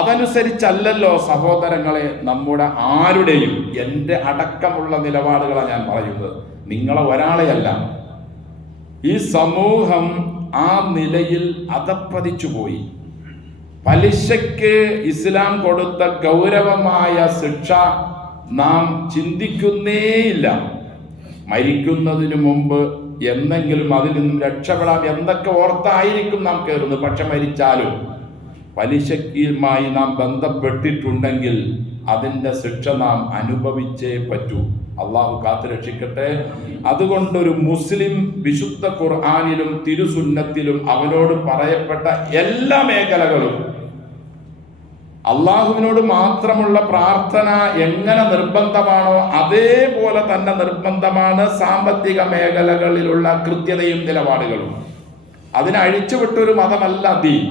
അതനുസരിച്ചല്ലല്ലോ സഹോദരങ്ങളെ നമ്മുടെ ആരുടെയും, എൻ്റെ അടക്കമുള്ള നിലപാടുകളാണ് ഞാൻ പറയുന്നത്, നിങ്ങളെ ഒരാളെയല്ല. ഈ സമൂഹം ആ നിലയിൽ അധപ്പതിച്ചു പോയി. പലിശയ്ക്ക് ഇസ്ലാം കൊടുത്ത ഗൗരവമായ ശിക്ഷ നാം ചിന്തിക്കുന്നേയില്ല. മരിക്കുന്നതിന് മുമ്പ് എന്നെങ്കിലും അതിൽ നിന്നും രക്ഷപ്പെടാം എന്നൊക്കെ ഓർത്തായിരിക്കും നാം കയറുന്നത്. പക്ഷെ മരിച്ചാലും പലിശയുമായി നാം ബന്ധപ്പെട്ടിട്ടുണ്ടെങ്കിൽ അതിൻ്റെ ശിക്ഷ നാം അനുഭവിച്ചേ പറ്റൂ. അള്ളാഹു കാത്തു രക്ഷിക്കട്ടെ. അതുകൊണ്ടൊരു മുസ്ലിം വിശുദ്ധ ഖുർആനിലും തിരുസുന്നത്തിലും അവനോട് പറയപ്പെട്ട എല്ലാ മേഖലകളും അള്ളാഹുവിനോട് മാത്രമുള്ള പ്രാർത്ഥന എങ്ങനെ നിർബന്ധമാണോ അതേപോലെ തന്നെ നിർബന്ധമാണ് സാമ്പത്തിക മേഖലകളിലുള്ള കൃത്യതയും നിലപാടുകളും. അതിനെ അഴിച്ചുവിട്ടൊരു മതമല്ല ദീൻ.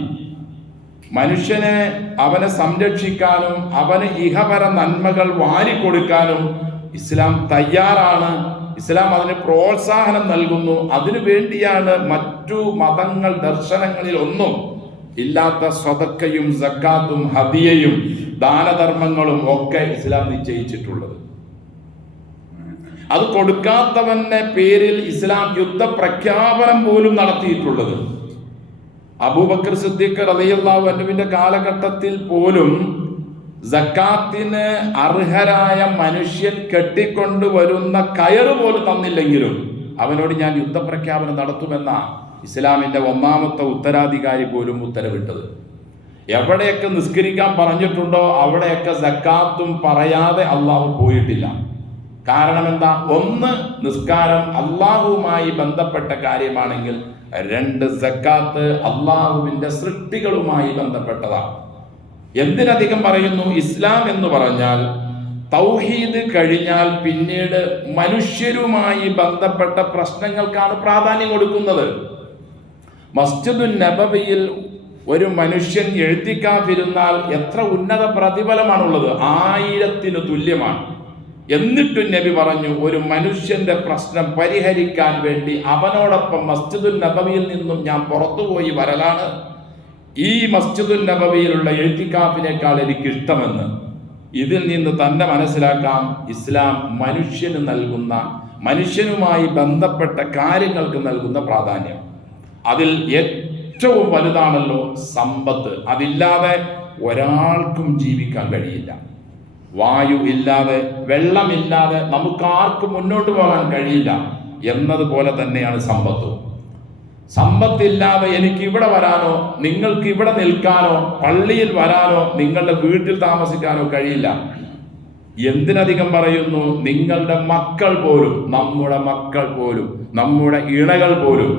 മനുഷ്യനെ അവനെ സംരക്ഷിക്കാനും അവന് ഇഹപര നന്മകൾ വാരിക്കൊടുക്കാനും ഇസ്ലാം തയ്യാറാണ്. ഇസ്ലാം അതിന് പ്രോത്സാഹനം നൽകുന്നു. അതിനു വേണ്ടിയാണ് മറ്റു മതങ്ങൾ ദർശനങ്ങളിൽ ഒന്നും ഇല്ലാത്ത സ്വതക്കയും സക്കാത്തും ഹദിയയും ദാനധർമ്മങ്ങളും ഒക്കെ ഇസ്ലാം നിശ്ചയിച്ചിട്ടുള്ളത്. അത് കൊടുക്കാത്തവന്റെ പേരിൽ ഇസ്ലാം യുദ്ധപ്രഖ്യാപനം പോലും നടത്തിയിട്ടുള്ളത്. അബൂബക്കർ സിദ്ദീഖ് റളിയല്ലാഹു അൻഹുവിന്റെ കാലഘട്ടത്തിൽ പോലും സക്കാത്തിന് അർഹരായ മനുഷ്യൻ കെട്ടിക്കൊണ്ടുവരുന്ന കയറ് പോലും തന്നില്ലെങ്കിലും അവനോട് ഞാൻ യുദ്ധപ്രഖ്യാപനം നടത്തുമെന്ന ഇസ്ലാമിന്റെ ഒന്നാമത്തെ ഉത്തരാധികാരി പോലും ഉത്തരവിട്ടത്. എവിടെയൊക്കെ നിസ്കരിക്കാൻ പറഞ്ഞിട്ടുണ്ടോ അവിടെയൊക്കെ സക്കാത്തും പറയാതെ അള്ളാഹു പോയിട്ടില്ല. കാരണം എന്താ? ഒന്ന്, നിസ്കാരം അള്ളാഹുവുമായി ബന്ധപ്പെട്ട കാര്യമാണെങ്കിൽ. രണ്ട്, സക്കാത്ത് അള്ളാഹുവിന്റെ സൃഷ്ടികളുമായി ബന്ധപ്പെട്ടതാണ്. എന്തിനധികം പറയുന്നു, ഇസ്ലാം എന്ന് പറഞ്ഞാൽ തൗഹീദ് കഴിഞ്ഞാൽ പിന്നീട് മനുഷ്യരുമായി ബന്ധപ്പെട്ട പ്രശ്നങ്ങൾക്കാണ് പ്രാധാന്യം കൊടുക്കുന്നത്. മസ്ജിദുൻ നബവിയിൽ ഒരു മനുഷ്യൻ എഴുത്തിക്കാതിരുന്നാൽ എത്ര ഉന്നത പ്രതിഫലമാണുള്ളത്, 1000 തുല്യമാണ്. എന്നിട്ടും നബി പറഞ്ഞു, ഒരു മനുഷ്യന്റെ പ്രശ്നം പരിഹരിക്കാൻ വേണ്ടി അവനോടൊപ്പം മസ്ജിദുൻ നബവിയിൽ നിന്നും ഞാൻ പുറത്തുപോയി വരലാണ് ഈ മസ്ജിദുൻ നബവിയിലുള്ള എഴുത്തിക്കാഫിനേക്കാൾ എനിക്ക് ഇഷ്ടമെന്ന്. ഇതിൽ നിന്ന് തന്നെ മനസ്സിലാക്കാം ഇസ്ലാം മനുഷ്യന് നൽകുന്ന, മനുഷ്യനുമായി ബന്ധപ്പെട്ട കാര്യങ്ങൾക്ക് നൽകുന്ന പ്രാധാന്യം. അതിൽ ഏറ്റവും വലുതാണല്ലോ സമ്പത്ത്. അതില്ലാതെ ഒരാൾക്കും ജീവിക്കാൻ കഴിയില്ല. വായു ഇല്ലാതെ, വെള്ളമില്ലാതെ നമുക്കാർക്കും മുന്നോട്ട് പോകാൻ കഴിയില്ല എന്നതുപോലെ തന്നെയാണ് സമ്പത്തും. സമ്പത്തില്ലാതെ എനിക്ക് ഇവിടെ വരാനോ നിങ്ങൾക്ക് ഇവിടെ നിൽക്കാനോ പള്ളിയിൽ വരാനോ നിങ്ങളുടെ വീട്ടിൽ താമസിക്കാനോ കഴിയില്ല. എന്തിനധികം പറയുന്നു, നിങ്ങളുടെ മക്കൾ പോലും, നമ്മുടെ മക്കൾ പോലും, നമ്മുടെ ഇണകൾ പോലും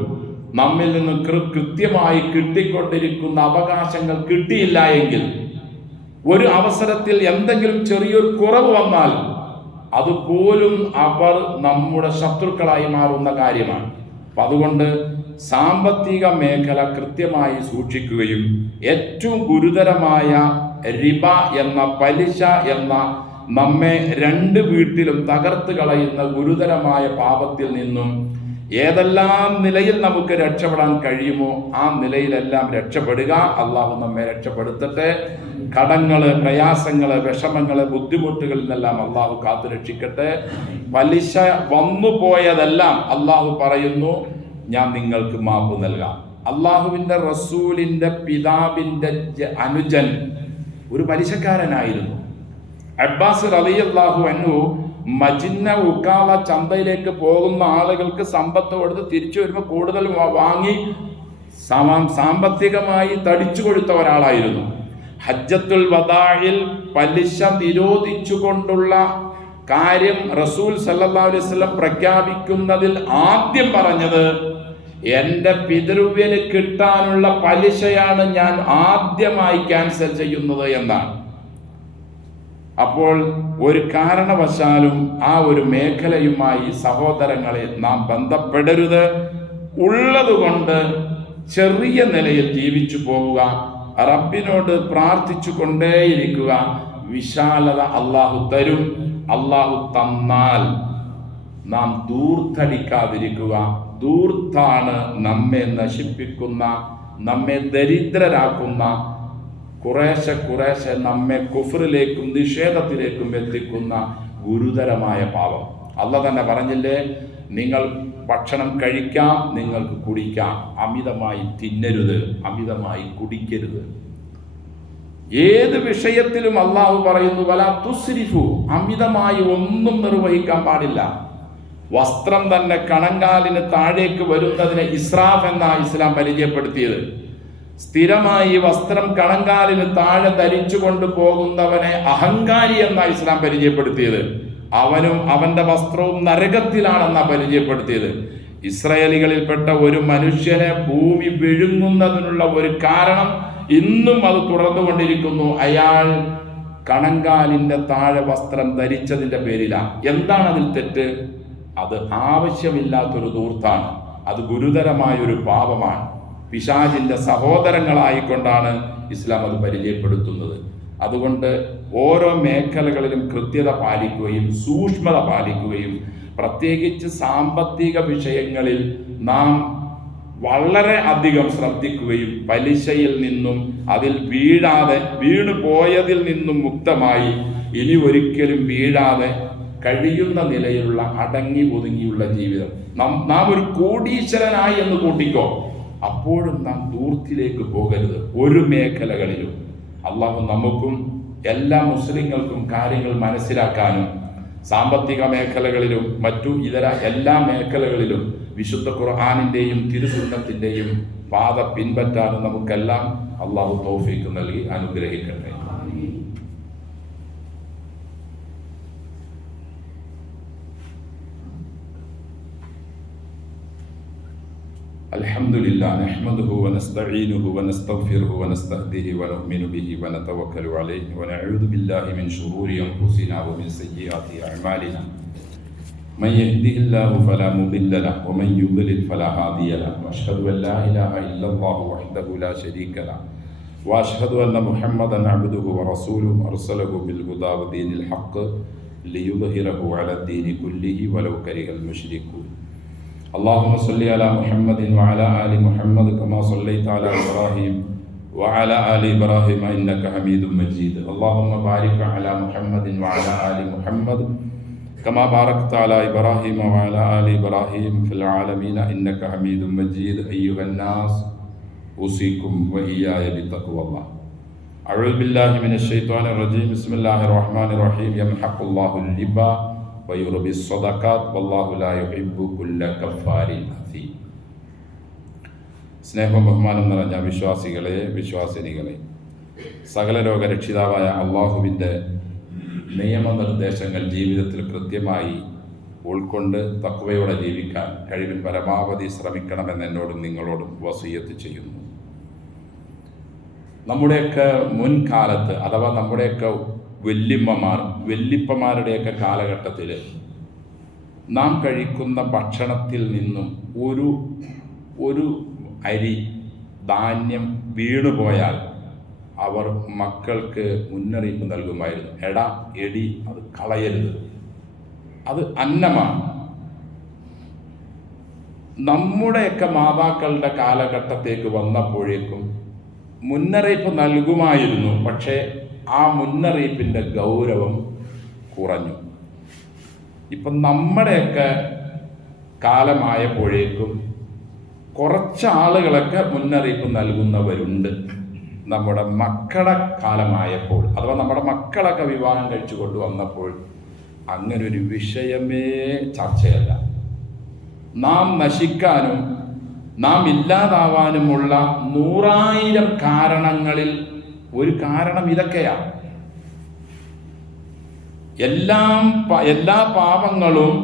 നമ്മിൽ നിന്ന് കൃത്യമായി കിട്ടിക്കൊണ്ടിരിക്കുന്ന അവകാശങ്ങൾ കിട്ടിയില്ല എങ്കിൽ, ഒരു അവസരത്തിൽ എന്തെങ്കിലും ചെറിയൊരു കുറവ് വന്നാൽ അതുപോലും അവർ നമ്മുടെ ശത്രുക്കളായി മാറുന്ന കാര്യമാണ്. അപ്പം അതുകൊണ്ട് സാമ്പത്തിക മേഖല കൃത്യമായി സൂക്ഷിക്കുകയും ഏറ്റവും ഗുരുതരമായ റിബ എന്ന, പലിശ എന്ന, നമ്മെ രണ്ട് വീട്ടിലും തകർത്ത് കളയുന്ന ഗുരുതരമായ പാപത്തിൽ നിന്നും ഏതെല്ലാം നിലയിൽ നമുക്ക് രക്ഷപ്പെടാൻ കഴിയുമോ ആ നിലയിലെല്ലാം രക്ഷപ്പെടുക. അള്ളാഹു നമ്മെ രക്ഷപ്പെടുത്തട്ടെ. കടങ്ങള്, പ്രയാസങ്ങള്, വിഷമങ്ങള്, ബുദ്ധിമുട്ടുകളിൽ നിന്നെല്ലാം അള്ളാഹു കാത്തു രക്ഷിക്കട്ടെ. പലിശ വന്നുപോയതെല്ലാം അള്ളാഹു പറയുന്നു, ഞാൻ നിങ്ങൾക്ക് മാപ്പ് നൽകാം. അള്ളാഹുവിന്റെ റസൂലിന്റെ പിതാവിന്റെ അനുജൻ ഒരു പലിശക്കാരനായിരുന്നു. അബ്ബാസ് റളിയല്ലാഹു അൻഹു മജിന്ന ഉക്കാള ചന്തയിലേക്ക് പോകുന്ന ആളുകൾക്ക് സമ്പത്ത് കൊടുത്ത് തിരിച്ചു വരുമ്പോൾ കൂടുതൽ വാങ്ങി സാമ്പത്തികമായി തടിച്ചു കൊടുത്ത ഒരാളായിരുന്നു. ഹജ്ജത്തുൽ വദാഇൽ പലിശ നിരോധിച്ചുകൊണ്ടുള്ള കാര്യം റസൂൽ സല്ലല്ലാഹു അലൈഹി വസല്ലം പ്രഖ്യാപിക്കുന്നതിൽ ആദ്യം പറഞ്ഞത്, എൻ്റെ പിതൃവ്യന് കിട്ടാനുള്ള പലിശയാണ് ഞാൻ ആദ്യമായി ക്യാൻസൽ ചെയ്യുന്നത് എന്നാണ്. അപ്പോൾ ഒരു കാരണവശാലും ആ ഒരു മേഖലയുമായി സഹോദരങ്ങളെ നാം ബന്ധപ്പെടരുത്. ഉള്ളതുകൊണ്ട് ചെറിയ നിലയിൽ ജീവിച്ചു പോവുക, റബ്ബിനോട് പ്രാർത്ഥിച്ചു കൊണ്ടേയിരിക്കുക. വിശാലത അള്ളാഹു തരും. അള്ളാഹു തന്നാൽ നാം ധൂർത്തടിക്കാതിരിക്കുക. ധൂർത്താണ് നമ്മെ നശിപ്പിക്കുന്ന, നമ്മെ ദരിദ്രരാക്കുന്ന, കുറേശ്ശെ നമ്മെ കുഫറിലേക്കും നിഷേധത്തിലേക്കും എത്തിക്കുന്ന ഗുരുതരമായ പാപം. അല്ലാഹു തന്നെ പറഞ്ഞില്ലേ, നിങ്ങൾ ഭക്ഷണം കഴിക്കാം, നിങ്ങൾക്ക് കുടിക്കാം, അമിതമായി തിന്നരുത്, അമിതമായി കുടിക്കരുത്. ഏത് വിഷയത്തിലും അള്ളാഹു പറയുന്നു, വലാ തുസ്രിഫു, അമിതമായി ഒന്നും നിർവഹിക്കാൻ പാടില്ല. വസ്ത്രം തന്നെ കണങ്കാലിന് താഴേക്ക് വരുന്നതിനെ ഇസ്രാഫ് എന്ന ഇസ്ലാം പരിചയപ്പെടുത്തിയത്. സ്ഥിരമായി വസ്ത്രം കണങ്കാലിന് താഴെ ധരിച്ചു കൊണ്ട് പോകുന്നവനെ അഹങ്കാരി എന്ന ഇസ്ലാം പരിചയപ്പെടുത്തിയത്. അവനും അവന്റെ വസ്ത്രവും നരകത്തിലാണെന്ന പരിചയപ്പെടുത്തിയത്. ഇസ്രായേലികളിൽപ്പെട്ട ഒരു മനുഷ്യനെ ഭൂമി വിഴുങ്ങുന്നതിനുള്ള ഒരു കാരണം ഇന്നും അത് തുടർന്നുകൊണ്ടിരിക്കുന്നു. അയാൾ കണങ്കാലിന്റെ താഴെ വസ്ത്രം ധരിച്ചതിന്റെ പേരിലാണ്. എന്താണ് അതിൽ തെറ്റ്? അത് ആവശ്യമില്ലാത്തൊരു ധൂർത്താണ്. അത് ഗുരുതരമായൊരു പാപമാണ്. പിശാചിന്റെ സഹോദരങ്ങളായിക്കൊണ്ടാണ് ഇസ്ലാം അത് പരിചയപ്പെടുത്തുന്നത്. അതുകൊണ്ട് ഓരോ മേഖലകളിലും കൃത്യത പാലിക്കുകയും സൂക്ഷ്മത പാലിക്കുകയും പ്രത്യേകിച്ച് സാമ്പത്തിക വിഷയങ്ങളിൽ നാം വളരെ അധികം ശ്രദ്ധിക്കുകയും പലിശയിൽ നിന്നും അതിൽ വീണു പോയതിൽ നിന്നും മുക്തമായി ഇനി ഒരിക്കലും വീഴാതെ കഴിയുന്ന നിലയിലുള്ള അടങ്ങി ഒതുങ്ങിയുള്ള ജീവിതം. നാം ഒരു കോടീശ്വരനായി എന്ന് കൂട്ടിക്കോ, അപ്പോഴും നാം ദൂർത്തിലേക്ക് പോകരുത് ഒരു മേഖലകളിലും. അള്ളാഹു നമുക്കും എല്ലാ മുസ്ലിങ്ങൾക്കും കാര്യങ്ങൾ മനസ്സിലാക്കാനും സാമ്പത്തിക മേഖലകളിലും മറ്റു ഇതര എല്ലാ മേഖലകളിലും വിശുദ്ധ ഖുർആനിന്റെയും തിരുസുന്നത്തിന്റെയും പാത പിൻപറ്റാനും നമുക്കെല്ലാം അള്ളാഹു തൗഫീഖ് നൽകി അനുഗ്രഹിക്കട്ടെ. അൽഹംദുലില്ലാഹ് നഹ്മദുഹു വനസ്തഈനുഹു വനസ്തഗ്ഫിറുഹു വനസ്തഹ്ദിഹി വനുഅ്മിനു ബിഹി വനതവക്കലു അലൈഹി വനഊദു ബില്ലാഹി മിൻ ശുറൂരി അൻഫുസിനാ വമിൻ സയ്യിആതി അഅ്മാലിനാ മൻ യഹ്ദിഹില്ലാഹു ഫലാ മുദില്ല ലഹു വമൻ യുദ്ലിൽ ഫലാ ഹാദിയ ലഹു വഅശ്ഹദു അൻ ലാ ഇലാഹ ഇല്ലല്ലാഹു വഹ്ദഹു ലാ ശരീക ലഹു വഅശ്ഹദു അന്ന മുഹമ്മദൻ അബ്ദുഹു വറസൂലുഹു അർസലഹു ബിൽ ഹുദാ വദീനിൽ ഹഖ് ലിയുദ്ഹിറഹു അലദ്ദീനി കുല്ലിഹി വലൗ കരിഹൽ മുശ്രികൂൻ. اللهم صل على محمد وعلى آل محمد كما صليت على إبراهيم وعلى آل إبراهيم إنك حميد مجيد. اللهم بارك على محمد وعلى آل محمد كما باركت على إبراهيم وعلى آل إبراهيم في العالمين إنك حميد مجيد. أيها الناس أوصيكم وإياي بتقوى الله. أعوذ بالله من الشيطان الرجيم. بسم الله الرحمن الرحيم. يمحق الله الربا ويربي الصدقات والله لا يحب كل كفار أثيم. സ്നേഹവും ബഹുമാനം നിറഞ്ഞ വിശ്വാസികളെ, വിശ്വാസിനികളെ, സകല രോഗരക്ഷിതാവായ അള്ളാഹുവിൻ്റെ നിയമനിർദ്ദേശങ്ങൾ ജീവിതത്തിൽ കൃത്യമായി ഉൾക്കൊണ്ട് തഖ്വയോടെ ജീവിക്കാൻ കഴിവിൻ പരമാവധി ശ്രമിക്കണമെന്ന് എന്നോടും നിങ്ങളോടും വസിയത്ത് ചെയ്യുന്നു. നമ്മുടെയൊക്കെ മുൻകാലത്ത് അഥവാ നമ്മുടെയൊക്കെ വല്യപ്പമാരുടെയൊക്കെ കാലഘട്ടത്തിൽ നാം കഴിക്കുന്ന ഭക്ഷണത്തിൽ നിന്നും ഒരു അരി ധാന്യം വീണുപോയാൽ അവർ മക്കൾക്ക് മുന്നറിയിപ്പ് നൽകുമായിരുന്നു. എടാ എടി, അത് കളയരുത്, അത് അന്നമാണ്. നമ്മുടെയൊക്കെ മാതാക്കളുടെ കാലഘട്ടത്തേക്ക് വന്നപ്പോഴേക്കും മുന്നറിയിപ്പ് നൽകുമായിരുന്നു. പക്ഷേ ആ മുന്നറിയിപ്പിൻ്റെ ഗൗരവം കുറഞ്ഞു. ഇപ്പം നമ്മുടെയൊക്കെ കാലമായപ്പോഴേക്കും കുറച്ച് ആളുകളൊക്കെ മുന്നറിയിപ്പ് നൽകുന്നവരുണ്ട്. നമ്മുടെ മക്കളുടെ കാലമായപ്പോൾ, അഥവാ നമ്മുടെ മക്കളൊക്കെ വിവാഹം കഴിച്ചു കൊണ്ടുവന്നപ്പോൾ അങ്ങനൊരു വിഷയമേ ചർച്ചയല്ല. നാം നശിക്കാനും നാം ഇല്ലാതാവാനുമുള്ള 100,000 കാരണങ്ങളിൽ ഒരു കാരണം ഇതൊക്കെയാണ്. എല്ലാ പാപങ്ങളും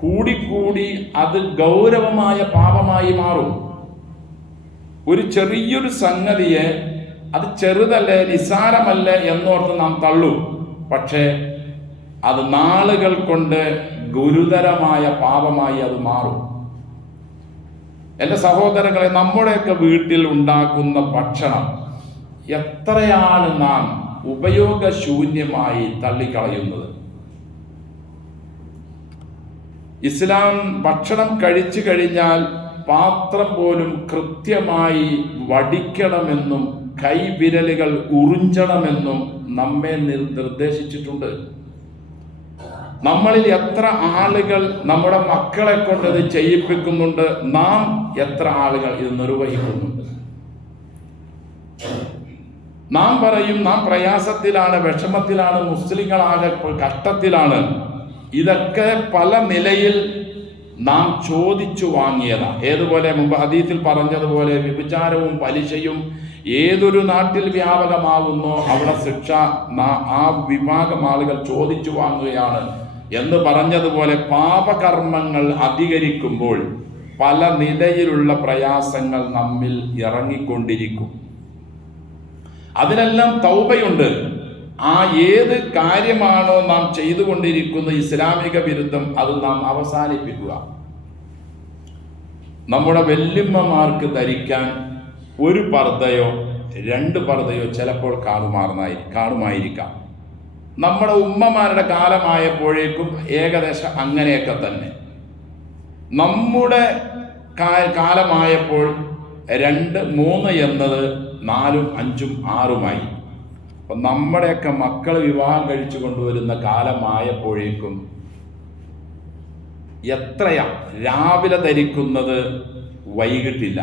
കൂടിക്കൂടി അത് ഗൗരവമായ പാപമായി മാറും. ഒരു ചെറിയൊരു സംഗതിയെ അത് ചെറുതല്ലേ, നിസ്സാരമല്ലേ എന്നോർത്ത് നാം തള്ളും. പക്ഷേ അത് നാളുകൾ കൊണ്ട് ഗുരുതരമായ പാപമായി അത് മാറും. എൻ്റെ സഹോദരങ്ങളെ, നമ്മുടെയൊക്കെ വീട്ടിൽ ഉണ്ടാക്കുന്ന ഭക്ഷണം എത്രയാണ് നാം ഉപയോഗശൂന്യമായി തള്ളിക്കളയുന്നത്? ഇസ്ലാം ഭക്ഷണം കഴിച്ചു കഴിഞ്ഞാൽ പാത്രം പോലും കൃത്യമായി വടിക്കണമെന്നും കൈവിരലുകൾ ഉറിഞ്ചണമെന്നും നമ്മെ നിർദ്ദേശിച്ചിട്ടുണ്ട്. നമ്മളിൽ എത്ര ആളുകൾ നമ്മുടെ മക്കളെ കൊണ്ട് ഇത് ചെയ്യിപ്പിക്കുന്നുണ്ട്? നാം എത്ര ആളുകൾ ഇത് നിർവഹിക്കുന്നുണ്ട്? നാം പറയും നാം പ്രയാസത്തിലാണ്, വിഷമത്തിലാണ്, മുസ്ലിങ്ങളാകെ കഷ്ടത്തിലാണ്. ഇതൊക്കെ പല നിലയിൽ നാം ചോദിച്ചു വാങ്ങിയതാണ്. ഏതുപോലെ മുമ്പ് ഹദീസിൽ പറഞ്ഞതുപോലെ വ്യഭിചാരവും പലിശയും ഏതൊരു നാട്ടിൽ വ്യാപകമാകുന്നോ അവിടെ ശിക്ഷ ആ വിഭാഗം ആളുകൾ ചോദിച്ചു വാങ്ങുകയാണ് എന്ന് പറഞ്ഞതുപോലെ പാപകർമ്മങ്ങൾ അധികരിക്കുമ്പോൾ പല നിലയിലുള്ള പ്രയാസങ്ങൾ നമ്മിൽ ഇറങ്ങിക്കൊണ്ടിരിക്കും. അതിനെല്ലാം തൗബയുണ്ട്. ആ ഏത് കാര്യമാണോ നാം ചെയ്തുകൊണ്ടിരിക്കുന്ന ഇസ്ലാമിക വിരുദ്ധം അത് നാം അവസാനിപ്പിക്കുക. നമ്മുടെ വല്യമ്മമാർക്ക് ധരിക്കാൻ ഒരു പർദ്ദയോ 2 പർദ്ദയോ ചിലപ്പോൾ കാണുമായിരിക്കാം. നമ്മുടെ ഉമ്മമാരുടെ കാലമായപ്പോഴേക്കും ഏകദേശം അങ്ങനെയൊക്കെ തന്നെ. നമ്മുടെ കാലമായപ്പോൾ 2, 3 എന്നത് 4, 5, 6 അപ്പം നമ്മുടെയൊക്കെ മക്കൾ വിവാഹം കഴിച്ചു കൊണ്ടുവരുന്ന കാലമായപ്പോഴേക്കും എത്രയാ രാവിലെ ധരിക്കുന്നത് വൈകിട്ടില്ല.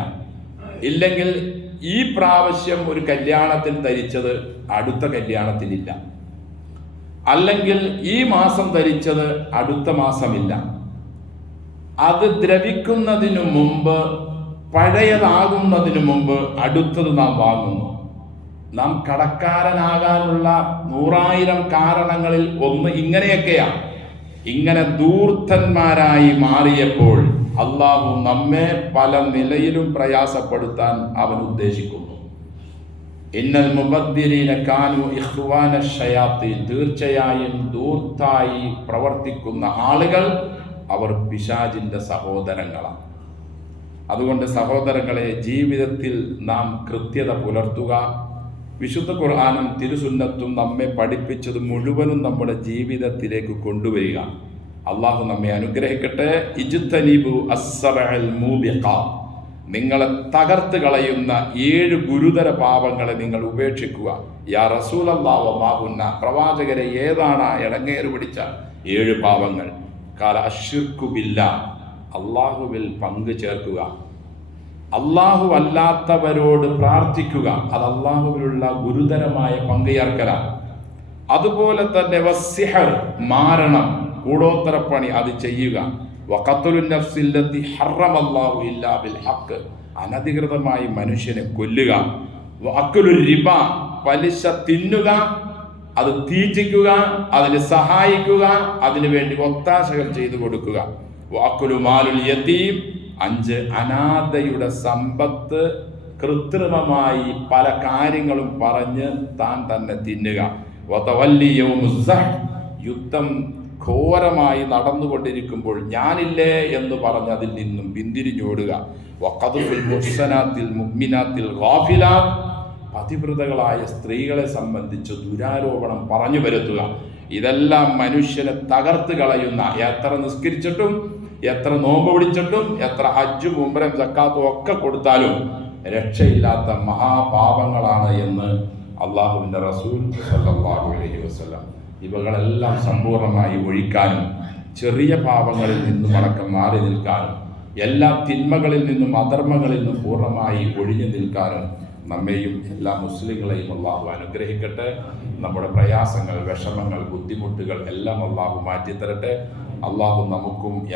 ഇല്ലെങ്കിൽ ഈ പ്രാവശ്യം ഒരു കല്യാണത്തിൽ ധരിച്ചത് അടുത്ത കല്യാണത്തിനില്ല. അല്ലെങ്കിൽ ഈ മാസം ധരിച്ചത് അടുത്ത മാസമില്ല. അത് ദ്രവിക്കുന്നതിനു മുമ്പ്, പഴയതാകുന്നതിനു മുമ്പ് അടുത്തത് നാം വാങ്ങുന്നു. നാം കടക്കാരനാകാനുള്ള 100,000 കാരണങ്ങളിൽ ഒന്ന് ഇങ്ങനെയൊക്കെയാണ്. ഇങ്ങനെ ധൂർത്തന്മാരായി മാറിയപ്പോൾ അള്ളാഹു നമ്മെ പല നിലയിലും പ്രയാസപ്പെടുത്താൻ അവൻ ഉദ്ദേശിക്കുന്നു. ഇന്നൽ മുബദ്ദിരീന കാനു ഇഖ്വാന ശയാത്തീൻ, തീർച്ചയായും ധൂർത്തായി പ്രവർത്തിക്കുന്ന ആളുകൾ അവർ പിശാചിന്റെ സഹോദരങ്ങളാണ്. അതുകൊണ്ട് സഹോദരങ്ങളെ, ജീവിതത്തിൽ നാം കൃത്യത പുലർത്തുക. വിശുദ്ധ ഖുർആനും തിരുസുന്നത്തും നമ്മെ പഠിപ്പിച്ചത് മുഴുവനും നമ്മുടെ ജീവിതത്തിലേക്ക് കൊണ്ടുവരിക. അള്ളാഹു നമ്മെ അനുഗ്രഹിക്കട്ടെ. ഇജ്തനിബു അസ്സബഅൽ മൂബിഖാത്ത്, നിങ്ങളെ തകർത്ത് കളയുന്ന 7 ഗുരുതര പാപങ്ങളെ നിങ്ങൾ ഉപേക്ഷിക്കുക. യാ റസൂലല്ലാഹി വമാഹുന്ന, പ്രവാചകരെ ഏതാണ് ഇടങ്ങേറ് പിടിച്ച 7 പാപങ്ങൾ? ഖാല അശ്ശിർക്കു ബില്ലാഹ്, അള്ളാഹുവിൽ പങ്കു ചേർക്കുക, അള്ളാഹു അല്ലാത്തവരോട് പ്രാർത്ഥിക്കുക, അത് അള്ളാഹുവിലുള്ള ഗുരുതരമായ പങ്കുചേർക്കലാണ്. അതുപോലെ തന്നെ വസ്സിഹർ, മാരണം, കൂടോത്തരപ്പണി അത് ചെയ്യുക. വഖത്ലുൻ നഫ്സില്ലത്തി ഹറമല്ലാഹു ഇല്ലാ ബിൽ ഹഖ്, അനധികൃതമായി മനുഷ്യനെ കൊല്ലുക. വഅക്ലുർ റിബ, പലിശ തിന്നുക, അത് തീറ്റിക്കുക, അതിന് സഹായിക്കുക, അതിനുവേണ്ടി ഒത്താശകൾ ചെയ്തു കൊടുക്കുക. വഅക്ലു മാലുൽ യതീം, 5 അനാഥയുടെ സമ്പത്ത് കൃത്രിമമായി പല കാര്യങ്ങളും പറഞ്ഞ് താൻ തന്നെ തിന്നുക. വതവല്ലി യൗമുസ്സഹ്, യുദ്ധം ഘോരമായി നടന്നുകൊണ്ടിരിക്കുമ്പോൾ ഞാനില്ലേ എന്ന് പറഞ്ഞ് അതിൽ നിന്നും പിന്തിരിഞ്ഞോടുക. വഖദ്ഫുൽ മുഹ്സനാത്തിൽ മുഅ്മിനാത്തിൽ ഗാഫിലാത്ത്, പതിവ്രതകളായ സ്ത്രീകളെ സംബന്ധിച്ച് ദുരാരോപണം പറഞ്ഞു വരുത്തുക. ഇതെല്ലാം മനുഷ്യനെ തകർത്ത് കളയുന്ന, എത്ര നിസ്കരിച്ചിട്ടും എത്ര നോമ്പ് പിടിച്ചിട്ടും എത്ര ഹജ്ജും ഉംറയും സക്കാത്തും ഒക്കെ കൊടുത്താലും രക്ഷയില്ലാത്ത മഹാപാപങ്ങളാണ് എന്ന് അള്ളാഹുവിൻ്റെ റസൂൽ സല്ലല്ലാഹു അലൈഹി വസല്ലം. ഇവകളെല്ലാം സമ്പൂർണ്ണമായി ഒഴിക്കാനും ചെറിയ പാപങ്ങളിൽ നിന്നും അടക്കം മാറി നിൽക്കാനും എല്ലാ തിന്മകളിൽ നിന്നും അധർമ്മങ്ങളിൽ നിന്നും പൂർണ്ണമായി ഒഴിഞ്ഞു നിൽക്കാനും നമ്മെയും എല്ലാ മുസ്ലിങ്ങളെയും അള്ളാഹു അനുഗ്രഹിക്കട്ടെ. നമ്മുടെ പ്രയാസങ്ങൾ, വിഷമങ്ങൾ, ബുദ്ധിമുട്ടുകൾ എല്ലാം അള്ളാഹു മാറ്റിത്തരട്ടെ. അള്ളാഹു നമുക്കും